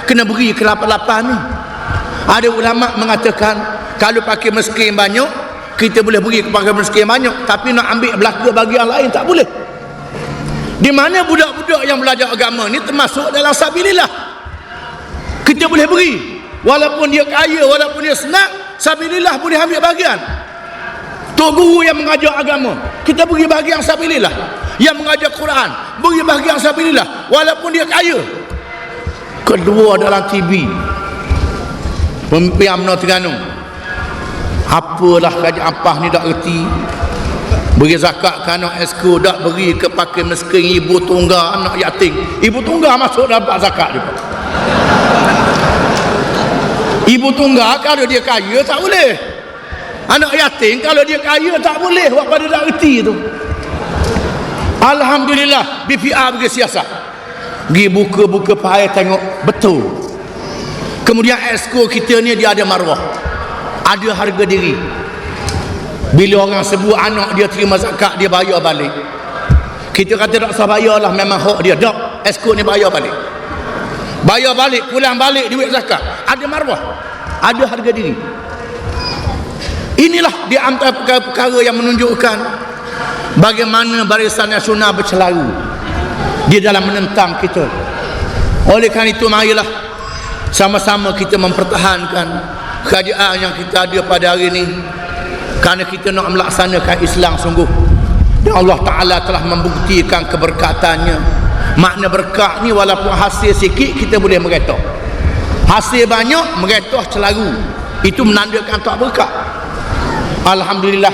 kena beri ke 8 ni. Ada ulama mengatakan kalau pakai miskin banyak, kita boleh beri kepada miskin banyak, tapi nak ambil belaka bahagian lain tak boleh. Di mana budak-budak yang belajar agama ni termasuk dalam sabilillah, kita boleh beri. Walaupun dia kaya, walaupun dia senang, sabilillah boleh ambil bahagian. Tok guru yang mengajar agama, kita beri bahagian sabilillah. Yang mengajar Quran, beri bahagian sabilillah, walaupun dia kaya. Kedua dalam TV, pemimpin UMNO Terengganu, apalah kerajaan PAS ni tak erti. Beri zakat ke anak esko, tak beri ke pakai miskin, ibu tunggal, anak yatim. Ibu tunggal masuk dapat zakat juga. Ibu tunggal kalau dia kaya tak boleh. Anak yatim kalau dia kaya tak boleh buat pada tak reti tu. Alhamdulillah BPR pergi siasat. Pergi buka-buka pahaya tengok betul. Kemudian esko kita ni dia ada maruah. Ada harga diri. Bila orang sebut anak dia terima zakat, dia bayar balik. Kita kata tak usah bayar lah, memang hak dia. Tak, esko ni bayar balik. Bayar balik, pulang balik duit zakat. Ada maruah. Ada harga diri. Inilah di antara perkara-perkara yang menunjukkan bagaimana Barisan Nasional bercelaru di dalam menentang kita. Oleh kerana itu marilah sama-sama kita mempertahankan kerajaan yang kita ada pada hari ini, kerana kita nak melaksanakan Islam sungguh. Dan Allah Ta'ala telah membuktikan keberkatannya. Makna berkat ni walaupun hasil sikit kita boleh meretah, hasil banyak meretah celaru, itu menandakan tak berkat. Alhamdulillah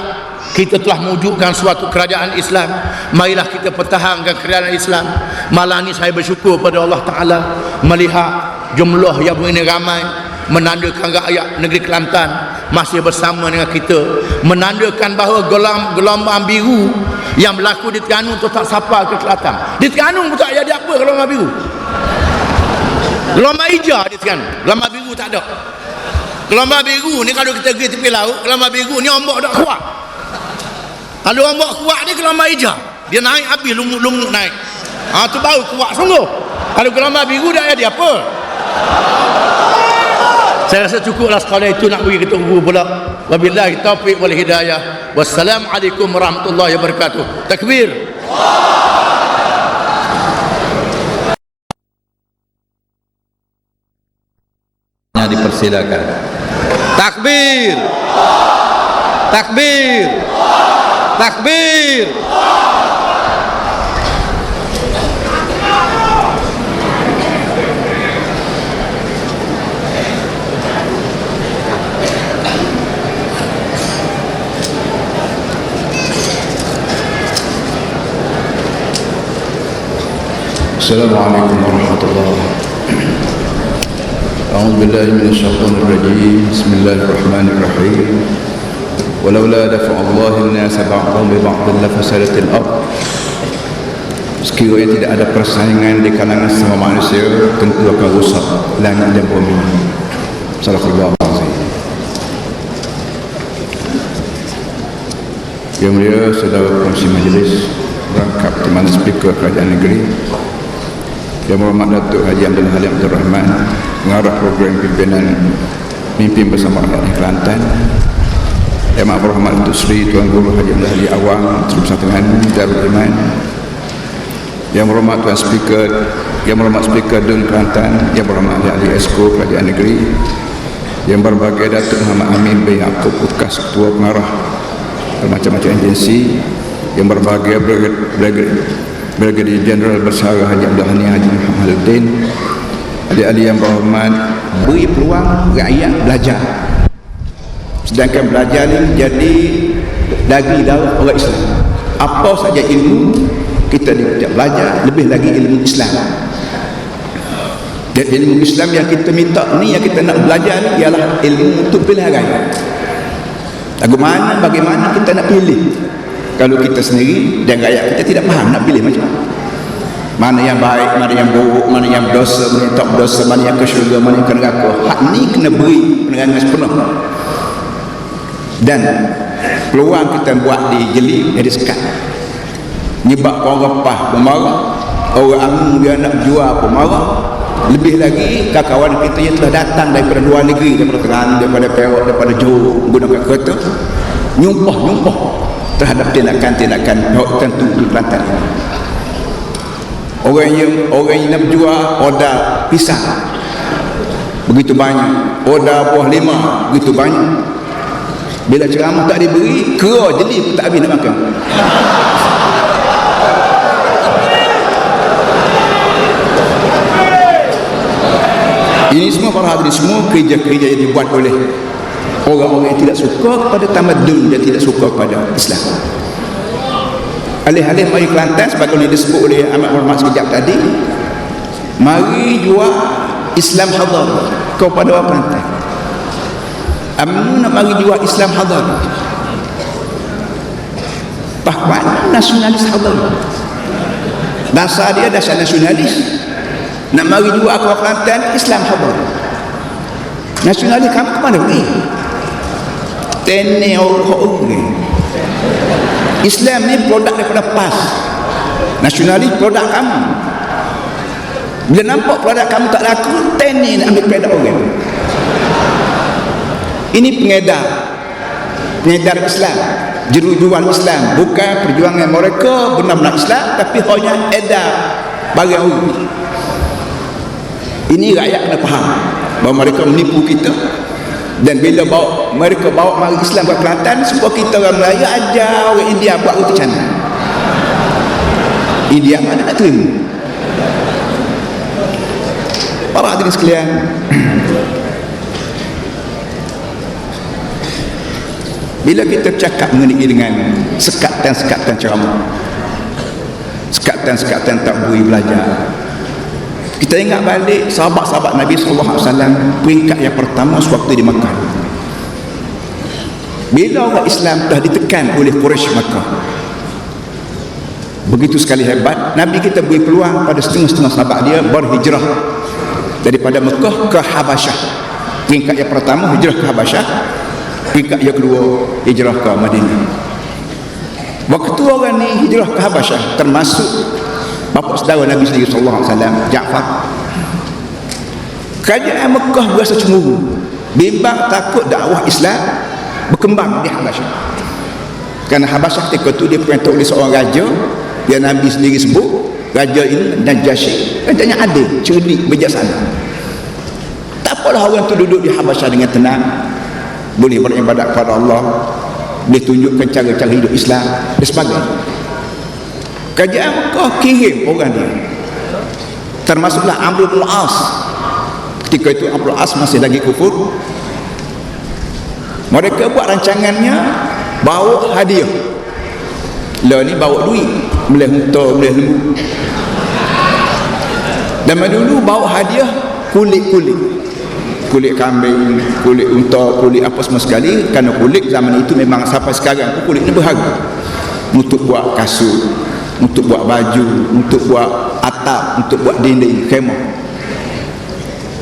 kita telah mewujudkan suatu kerajaan Islam. Marilah kita pertahankan kerajaan Islam. Malam ni saya bersyukur pada Allah Ta'ala melihat jumlah yang begini ramai, menandakan rakyat negeri Kelantan masih bersama dengan kita, menandakan bahawa gelombang biru yang berlaku di Terengganu tu tak sampai ke Kelantan. Di Terengganu pun tak jadi apa gelombang biru. Gelombang hijau di Terengganu, gelombang biru tak ada. Gelombang biru ni kalau kita pergi tepi laut, gelombang biru ni ombak tak kuat. Kalau ombak kuat ni gelombang hijau, dia naik habis lumuk-lumuk naik. Tu baru kuat sungguh. Kalau gelombang biru dah ada apa? Saya rasa cukuplah sekali itu, nak pergi kita tunggu pula. Wabillahi taufiq wal hidayah. Wassalamualaikum warahmatullahi wabarakatuh. Takbir. Dipersilakan. Takbir. Takbir. Takbir. Assalamualaikum warahmatullahi wabarakatuh. أعوذ بالله من الشيطان الرجيم بسم الله الرحمن الرحيم ولولا دفع الله الناس بعضهم ببعض لفسدت الأرض. Sekiranya tidak ada persaingan di kalangan sama manusia, tentu akan rusak langit dan bumi. Sallallahu alaihi wasallam. Yang mulia saudara pengurusi majlis, rangkap di mana speaker kerajaan negeri, Yang Berhormat Datuk Haji Abdul Halim Abdul Rahman, pengarah program pimpinan Mimpin Bersama Rakyat Kelantan, Yang Berhormat Datuk Seri Tuan Guru Haji Abdul Halim Awang, Menteri Persatuan Darul Iman, Yang Berhormat Tuan Speaker, Yang Berhormat Speaker Dun Kelantan, Yang Berhormat Ahli Esko Kerajaan Negeri, Yang Berbahagia Datuk Muhammad Amin bin Yaakob, bekas Ketua Pengarah bermacam-macam agensi, Yang Berbahagia Brigadier Jeneral Bersara Haji Abdul Hani Haji Muhammaduddin, adik-adik yang berhormat, beri peluang rakyat belajar. Sedangkan belajar ni jadi daging darah orang Islam. Apa saja ilmu kita belajar, lebih lagi ilmu Islam. Dan ilmu Islam yang kita minta ni, yang kita nak belajar ni ialah ilmu untuk pilihan raya. Bagaimana kita nak pilih kalau kita sendiri dan rakyat kita tidak faham nak pilih macam mana yang baik, mana yang buruk, mana yang berdosa, mana yang tak berdosa, mana yang ke syurga, mana yang ke neraka. Hak ni kena beri penerangan sepenuh. Dan peluang kita buat di jeli, jadi sekat. Nyebab orang repah pemarah, orang amu dia nak jual pemarah. Lebih lagi kawan kita yang telah datang daripada luar negeri, daripada Terengganu, daripada Perak, daripada Johor, menggunakan kereta, nyumpah terhadap tindakan-tindakan tertentu di Kelantan. Orang yang nak jual order pisang begitu banyak, order buah lima begitu banyak. Bila ceramah tak diberi, kera jeli pun tak habis nak makan. Ini semua para hadirin, semua kerja-kerja yang dibuat oleh orang-orang yang tidak suka kepada tamadun dan tidak suka kepada Islam. Alih-alih mari Kelantan sebagaimana disebut oleh Amat Berhormat sekejap tadi, mari jual Islam hadar kepada orang Kelantan. UMNO nak bagi jual Islam hadar. Bahkan nasionalis hadar. Dasar dia dasar nasionalis. Nak mari jual ke Kelantan Islam hadar. Nasionalis kamu ke mana pergi? Tene orang Islam ni produk daripada PAS. Nasionalis produk kamu. Bila nampak produk kamu tak laku, tene nak ambil produk orang. Ini pengedar Islam, jual Islam, bukan perjuangan mereka benar-benar Islam, tapi hanya edar barang orang. Ini rakyat kena faham bahawa mereka menipu kita. Dan bila mereka bawa mari Islam ke Kelantan, semua kita orang Melayu ajar orang India buat roti canai. India mana nak terima? Para hadirin sekalian, bila kita bercakap mengenai dengan sekatan ceramah, sekatan takbir belajar, kita ingat balik sahabat-sahabat Nabi SAW, peringkat yang pertama sewaktu di Makkah. Bila orang Islam telah ditekan oleh Quraisy Makkah, begitu sekali hebat, Nabi kita beri peluang pada setengah-setengah sahabat dia berhijrah daripada Mekah ke Habasyah. Peringkat yang pertama hijrah ke Habasyah, peringkat yang kedua hijrah ke Madinah. Waktu orang ni hijrah ke Habasyah, termasuk bapa saudara Nabi sendiri sallallahu alaihi wasallam, Ja'far. Kerajaan Mekah berasa cemburu, bimbang takut dakwah Islam berkembang di Habasyah. Kerana Habasyah ketika itu dia diperintah oleh seorang raja yang Nabi sendiri sebut, raja ini Najashi, rajanya adil, cerdik, bijaksana. Tak apalah orang tu duduk di Habasyah dengan tenang, boleh beribadat kepada Allah, boleh tunjukkan cara-cara hidup Islam dan sebagainya. Kerajaan Mekah kirim orang dia, termasuklah Amr bin As. Ketika itu Amr bin As masih lagi kufur. Mereka buat rancangannya, bawa hadiah. Lah ni bawa duit, boleh unta, boleh lembu. Dan dulu bawa hadiah kulit kambing, kulit unta, kulit apa semua sekali. Kerana kulit zaman itu memang sampai sekarang kulit ni berharga, untuk buat kasut, untuk buat baju, untuk buat atap, untuk buat dinding kemah.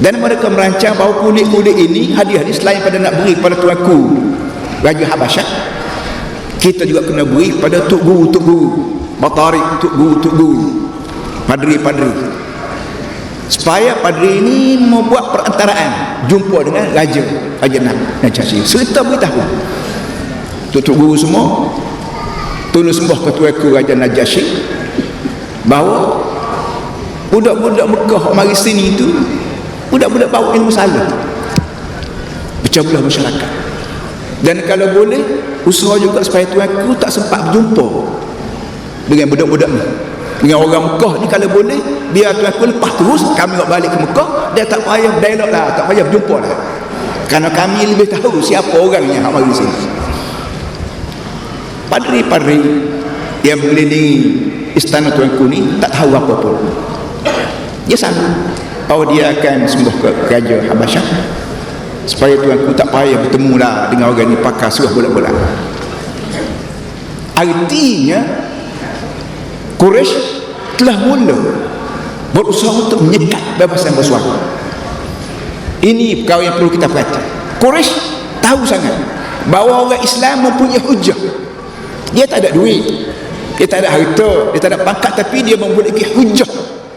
Dan mereka merancang bahawa kulit-kulit ini, hadiah ni selain pada nak beri kepada tuanku Raja Habasyah, kita juga kena beri pada tuk guru, batarik, tuk guru, padri-padri, supaya padri ini membuat perantaraan jumpa dengan Raja Najashi. Serta beritahu tuk guru semua, tolong sembah ketuaku Raja Najashi, bahawa budak-budak Mekah mari sini itu budak-budak bawa ilmu salah, pecah belah masyarakat. Dan kalau boleh usaha juga supaya tuanku tak sempat berjumpa dengan budak-budak ni, dengan orang Mekah ni. Kalau boleh biar tuanku lepas terus kami nak balik ke Mekah, dia tak payah dialog lah, tak payah berjumpa lah, kerana kami lebih tahu siapa orangnya yang mari sini. Padri-padri yang mengelilingi istana tuanku ni tak tahu apa pun. Dia sanggup bahawa dia akan sembah ke Raja Habasyah, supaya tuanku tak payah bertemu lah dengan orang ni pakar surah bola-bola. Artinya Quraisy telah mula berusaha untuk menyekat bebasan bersuara. Ini perkara yang perlu kita perhati. Quraisy tahu sangat bahawa orang Islam mempunyai hujah. Dia tak ada duit, dia tak ada harta, dia tak ada pangkat, tapi dia memiliki hujah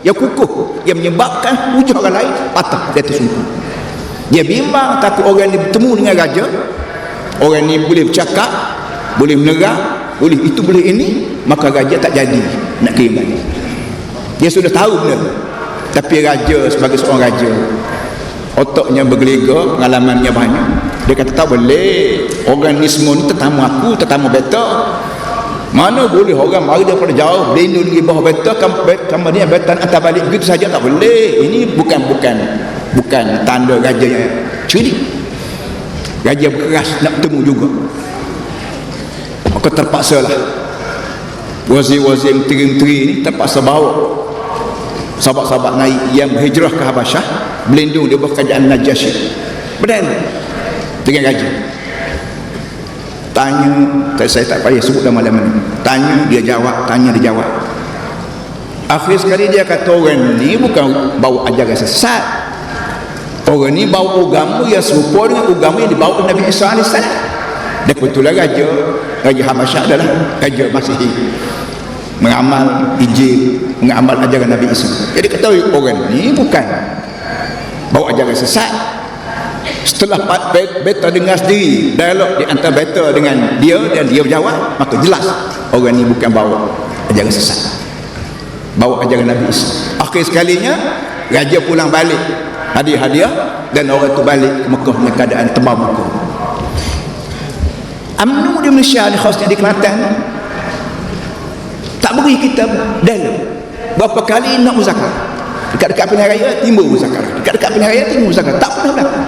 yang kukuh, yang menyebabkan hujah orang lain patah di atas suku. Dia bimbang takut orang ni bertemu dengan raja, orang ni boleh bercakap, boleh menerang, boleh itu, boleh ini, maka raja tak jadi nak kirim balik. Dia sudah tahu benar, tapi raja sebagai seorang raja, otaknya bergelega, pengalamannya banyak. Dia kata tak boleh, orang ni semua ni tetamu aku, tetamu beta. Mana boleh orang mari daripada jauh berlindung di bawah beta, kamu ni beta nak hantar balik begitu saja, tak boleh. Ini bukan tanda raja yang cerdik. Raja berkeras nak bertemu juga. Maka terpaksalah wazir-wazir menteri-menteri ni terpaksa bawa sahabat-sahabat naik yang berhijrah ke Habasyah, berlindung di bawah kerajaan Najashi. Benar dengan gaji. Tanya, saya tak payah sebut nama mana. Tanya, dia jawab, tanya, dia jawab. Akhir sekali dia kata, orang ni bukan bawa ajaran sesat. Orang ni bawa agama yang serupa dengan agama yang dibawa oleh Nabi Isa AS. Dan kebetulan Raja Habasyah adalah Raja Masihi, mengamal Injil, mengamal ajaran Nabi Isa. Jadi ketahui orang ni bukan bawa ajaran sesat. Setelah beta dengar sendiri dialog di antara beta dengan dia dan dia berjawab, maka jelas orang ni bukan bawa ajaran sesat, bawa ajaran Nabi Isa. Akhir sekalinya raja pulang balik, hadiah-hadiah, dan orang tu balik ke Mekah dengan keadaan tebal muka. UMNO di Malaysia ni, khasnya di Kelantan, tak beri kita dialog. Berapa kali nak muzakarah, dekat-dekat pilihan raya timbul muzakarah, dekat-dekat pilihan raya timbul muzakarah, tak pernah berlaku.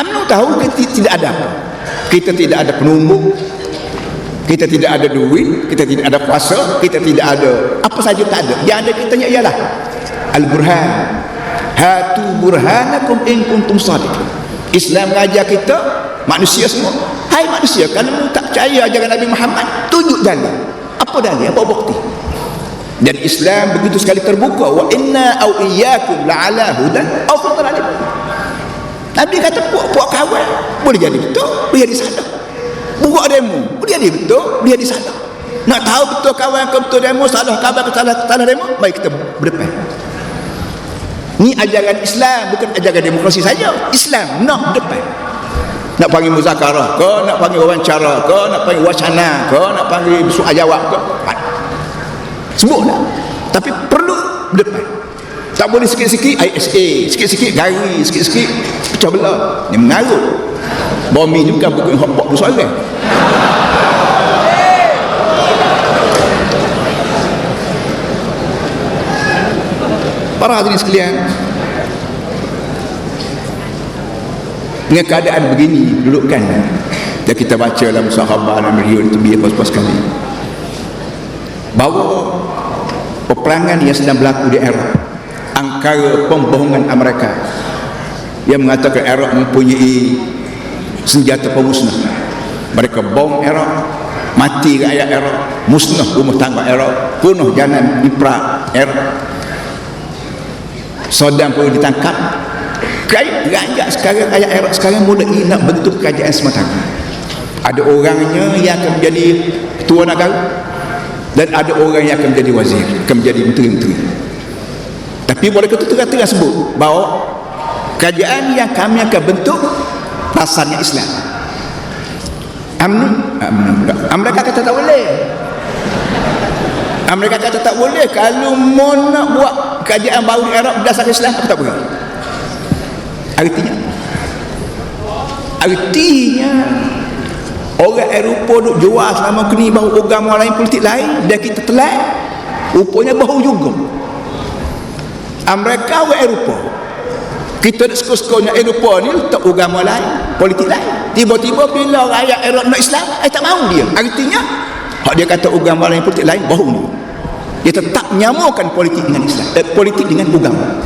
UMNO tahu kita tidak ada apa, kita tidak ada penumbuk, kita tidak ada duit, kita tidak ada puasa, kita tidak ada apa saja, tak ada. Yang ada kitanya ialah Al-Burhan, hatu burhanakum in kuntum sadiqin. Islam mengajar kita, manusia semua, hai manusia, kalau tak percaya ajaran Nabi Muhammad, tunjuk dalil. Apa dalil, apa bukti? Dan Islam begitu sekali terbuka, wa inna au iyyakum la'ala hudan aw fi dhalalin. Nabi kata puak-puak kawan boleh jadi betul, boleh jadi salah. Buat demo boleh jadi betul, boleh jadi salah. Nak tahu betul kawan ke betul demo, salah kawan ke salah demo, baik kita berdepan. Ni ajaran Islam, bukan ajaran demokrasi saja. Islam nak depan. Nak panggil muzakarah ke, nak panggil wawancara ke, nak panggil wacana ke, nak panggil soal jawab ke, sebutlah. Tapi perlu berdepan. Tak boleh sikit-sikit ISA, sikit-sikit gari, sikit-sikit pecah belah. Ni mengarut. Bomi ni bukan bukan hak buat bersuara. Para hadirin sekalian, dengan keadaan begini dudukkan, dan kita baca dalam Sahabah dan Riun itu biar pas-pas sekali, bahawa peperangan yang sedang berlaku di Iraq antara pembohongan Amerika yang mengatakan Iraq mempunyai senjata pemusnah. Mereka bom Iraq, mati rakyat Iraq, musnah rumah tangga Iraq, bunuh jalan Irak, Iraq. Saddam pun ditangkap. Rakyat sekarang, rakyat Iraq sekarang mulai nak bentuk kerajaan semata. Ada orangnya yang akan menjadi ketua negara, dan ada orang yang akan menjadi wazir, akan menjadi menteri-menteri. Tapi mereka itu terang-terang sebut bahawa kerajaan yang kami akan bentuk dasarnya Islam. Amerika kata tak boleh. Amerika kata tak boleh. Kalau mau nak buat kerajaan baru di Arab berdasarkan Islam, aku tak boleh. Artinya orang Eropah duk jual selama kini bahawa agama lain, politik lain, dan kita telah rupanya bahu juga. Amerika orang Eropah, kita nak suka-sukanya Eropah ni letak agama lain, politik lain. Tiba-tiba bila rakyat Eropah nak Islam, tak mahu dia. Artinya hak dia kata agama lain, politik lain, bahu ni dia tetap menyamakan politik dengan Islam, politik dengan agama.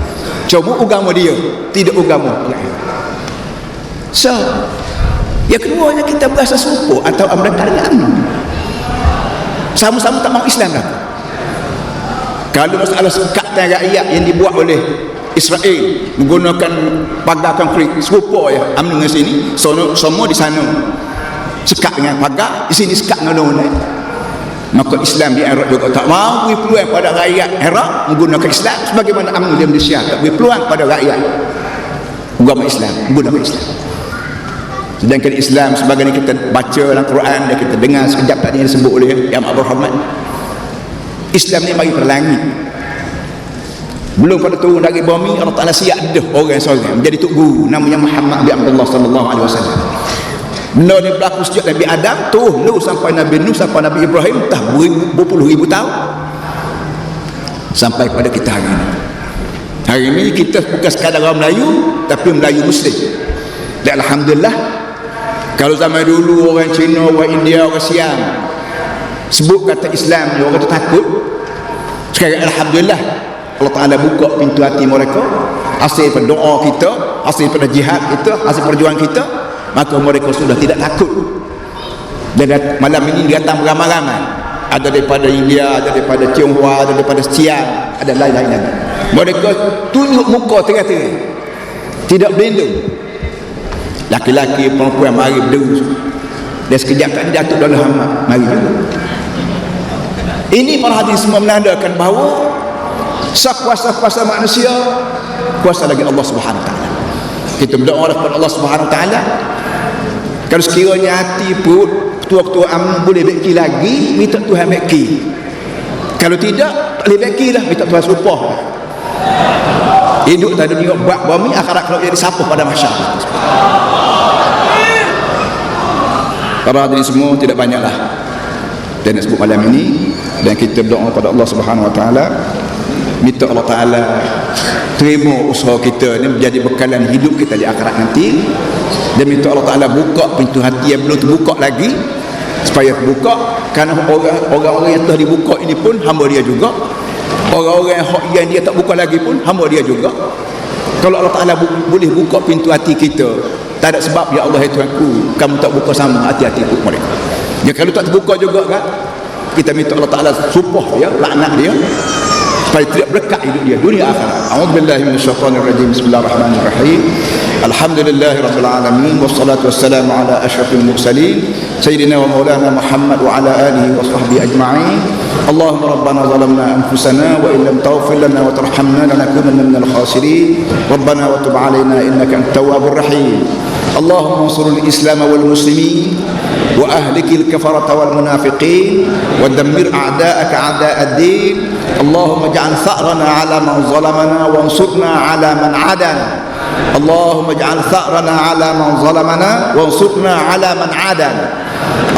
Cuma agama dia tidak agama lain. So yang keduanya, kita berasa serupa atau Amerika dengan UMNO, sama-sama tak mahu Islam lah. Kalau masalah sekatan rakyat yang dibuat oleh Israel menggunakan pagar konkrit, serupa ya UMNO dengan sini, semua di sana sekat dengan pagar, di sini sekat dengan undang-undang. Maka Islam di Iraq juga tak mahu beri peluang pada rakyat Iraq menggunakan Islam, sebagaimana UMNO di Malaysia tak beri peluang pada rakyat agama Islam menggunakan Islam. Sedangkan Islam sebagaimana kita baca dalam Quran dan kita dengar sekejap tadi yang disebut oleh Yang Abdul Rahman, Islam ni mari perlangi. Belum pada turun dari bumi, Allah Ta'ala siap dah orang seorang menjadi tok guru namanya Muhammad bin Abdullah sallallahu alaihi wasallam. Benda ni berlaku sejak Nabi Adam terus sampai Nabi Nuh, sampai Nabi Ibrahim, entah berpuluh ribu tahun sampai pada kita hari ini. Hari ini kita bukan sekadar orang Melayu, tapi Melayu Muslim. Dan alhamdulillah, kalau zaman dulu orang Cina, orang India, orang Siam sebut kata Islam, orang tu takut. Sekarang alhamdulillah Allah Ta'ala buka pintu hati mereka, hasil pada doa kita, hasil pada jihad kita, hasil perjuangan kita. maka mereka sudah tidak takut. Dan malam ini datang beramai-ramai, ada daripada India, ada daripada Tionghoa, ada daripada Siam, ada lain-lain lagi. Mereka tunjuk muka terang-terang, tidak berlindung. Laki-laki perempuan mari berderu, dan sekejap tadi Datuk Dahlah Hamad mari juga. Ini para hadirin semua menandakan bahawa sekuasa-kuasa manusia, kuasa lagi Allah Subhanahu Wa Taala. Kita berdoa kepada Allah Subhanahu Wa Taala, kalau sekiranya hati perut ketua-ketua UMNO boleh beki lagi, minta Tuhan beki. Kalau tidak, tak boleh beki lah, minta Tuhan supah. Hidup tak ada dunia buat bumi, akhirat kalau jadi sapuh pada masyarakat. Para hadirin semua, tidak banyaklah dan nak sebut malam ini, dan kita berdoa kepada Allah Subhanahu Wa Taala, minta Allah Taala terima usaha kita ni menjadi bekalan hidup kita di akhirat nanti, dan minta Allah Taala buka pintu hati yang belum terbuka lagi supaya terbuka, kerana orang-orang yang telah dibuka ini pun hamba dia juga, orang-orang yang dia tak buka lagi pun hamba dia juga. Kalau Allah Taala boleh buka pintu hati kita, tak ada sebab ya Allah, ya Tuhanku, kamu tak buka sama hati-hati mereka. Ya kalau tak terbuka juga kan, kita minta Allah Taala supah dia, laknat dia, supaya tidak berkat hidup dia dunia akhirat. A'udzubillahi minasyaitonir rajim. Bismillahirrahmanirrahim. Alhamdulillahirabbil alamin, wassalatu wassalamu ala asyrafil mursalin sayyidina wa maulana Muhammad wa ala alihi wa sahbihi ajma'in. Allahumma rabbana zalamna anfusana wa in lam taghfir lana wa tarhamna lanakunanna minal khasirin. Rabbana wa tub alaina innaka antat tawwabur rahim. Allahumma ansuril islam wal muslimin wa ahlikil kafarata wal munafiqin wa dammir a'da'aka a'da'ad-din. Allahumma ij'al tha'rana 'ala man zalamana wa ansurna 'ala man 'adana. Allahumma ij'al tha'rana 'ala man zalamana wa ansurna 'ala man 'adana.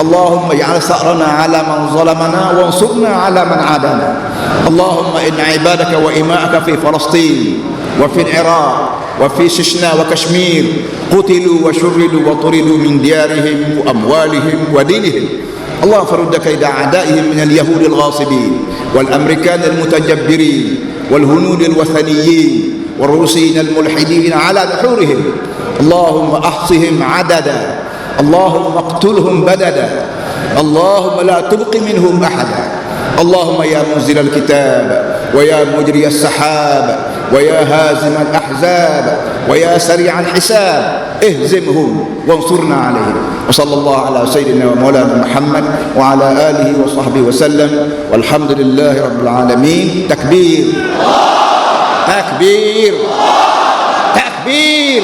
Allahumma ij'al tha'rana 'ala man zalamana wa ansurna 'ala man 'adana. Allahumma inna 'ibadaka wa ima'aka fi Falastin wa fi al-Iraq وفي ششنا وكشمير قتلوا وشردوا وطردوا من ديارهم وأموالهم ودينهم. اللهم فرد كيد أعدائهم من اليهود الغاصبين والأمريكان المتجبرين والهنود الوثنيين والروسيين الملحدين على دحورهم. اللهم أحصهم عددا، اللهم اقتلهم بددا، اللهم لا تبق منهم أحدا. اللهم يا منزل الكتاب ويا مجري السحاب ويا هازم الأحزاب ويا سريع الحساب اهزمهم وانصرنا عليهم. وصلى الله على سيدنا ومولانا محمد وعلى آله وصحبه وسلم، والحمد لله رب العالمين. تكبير تكبير تكبير.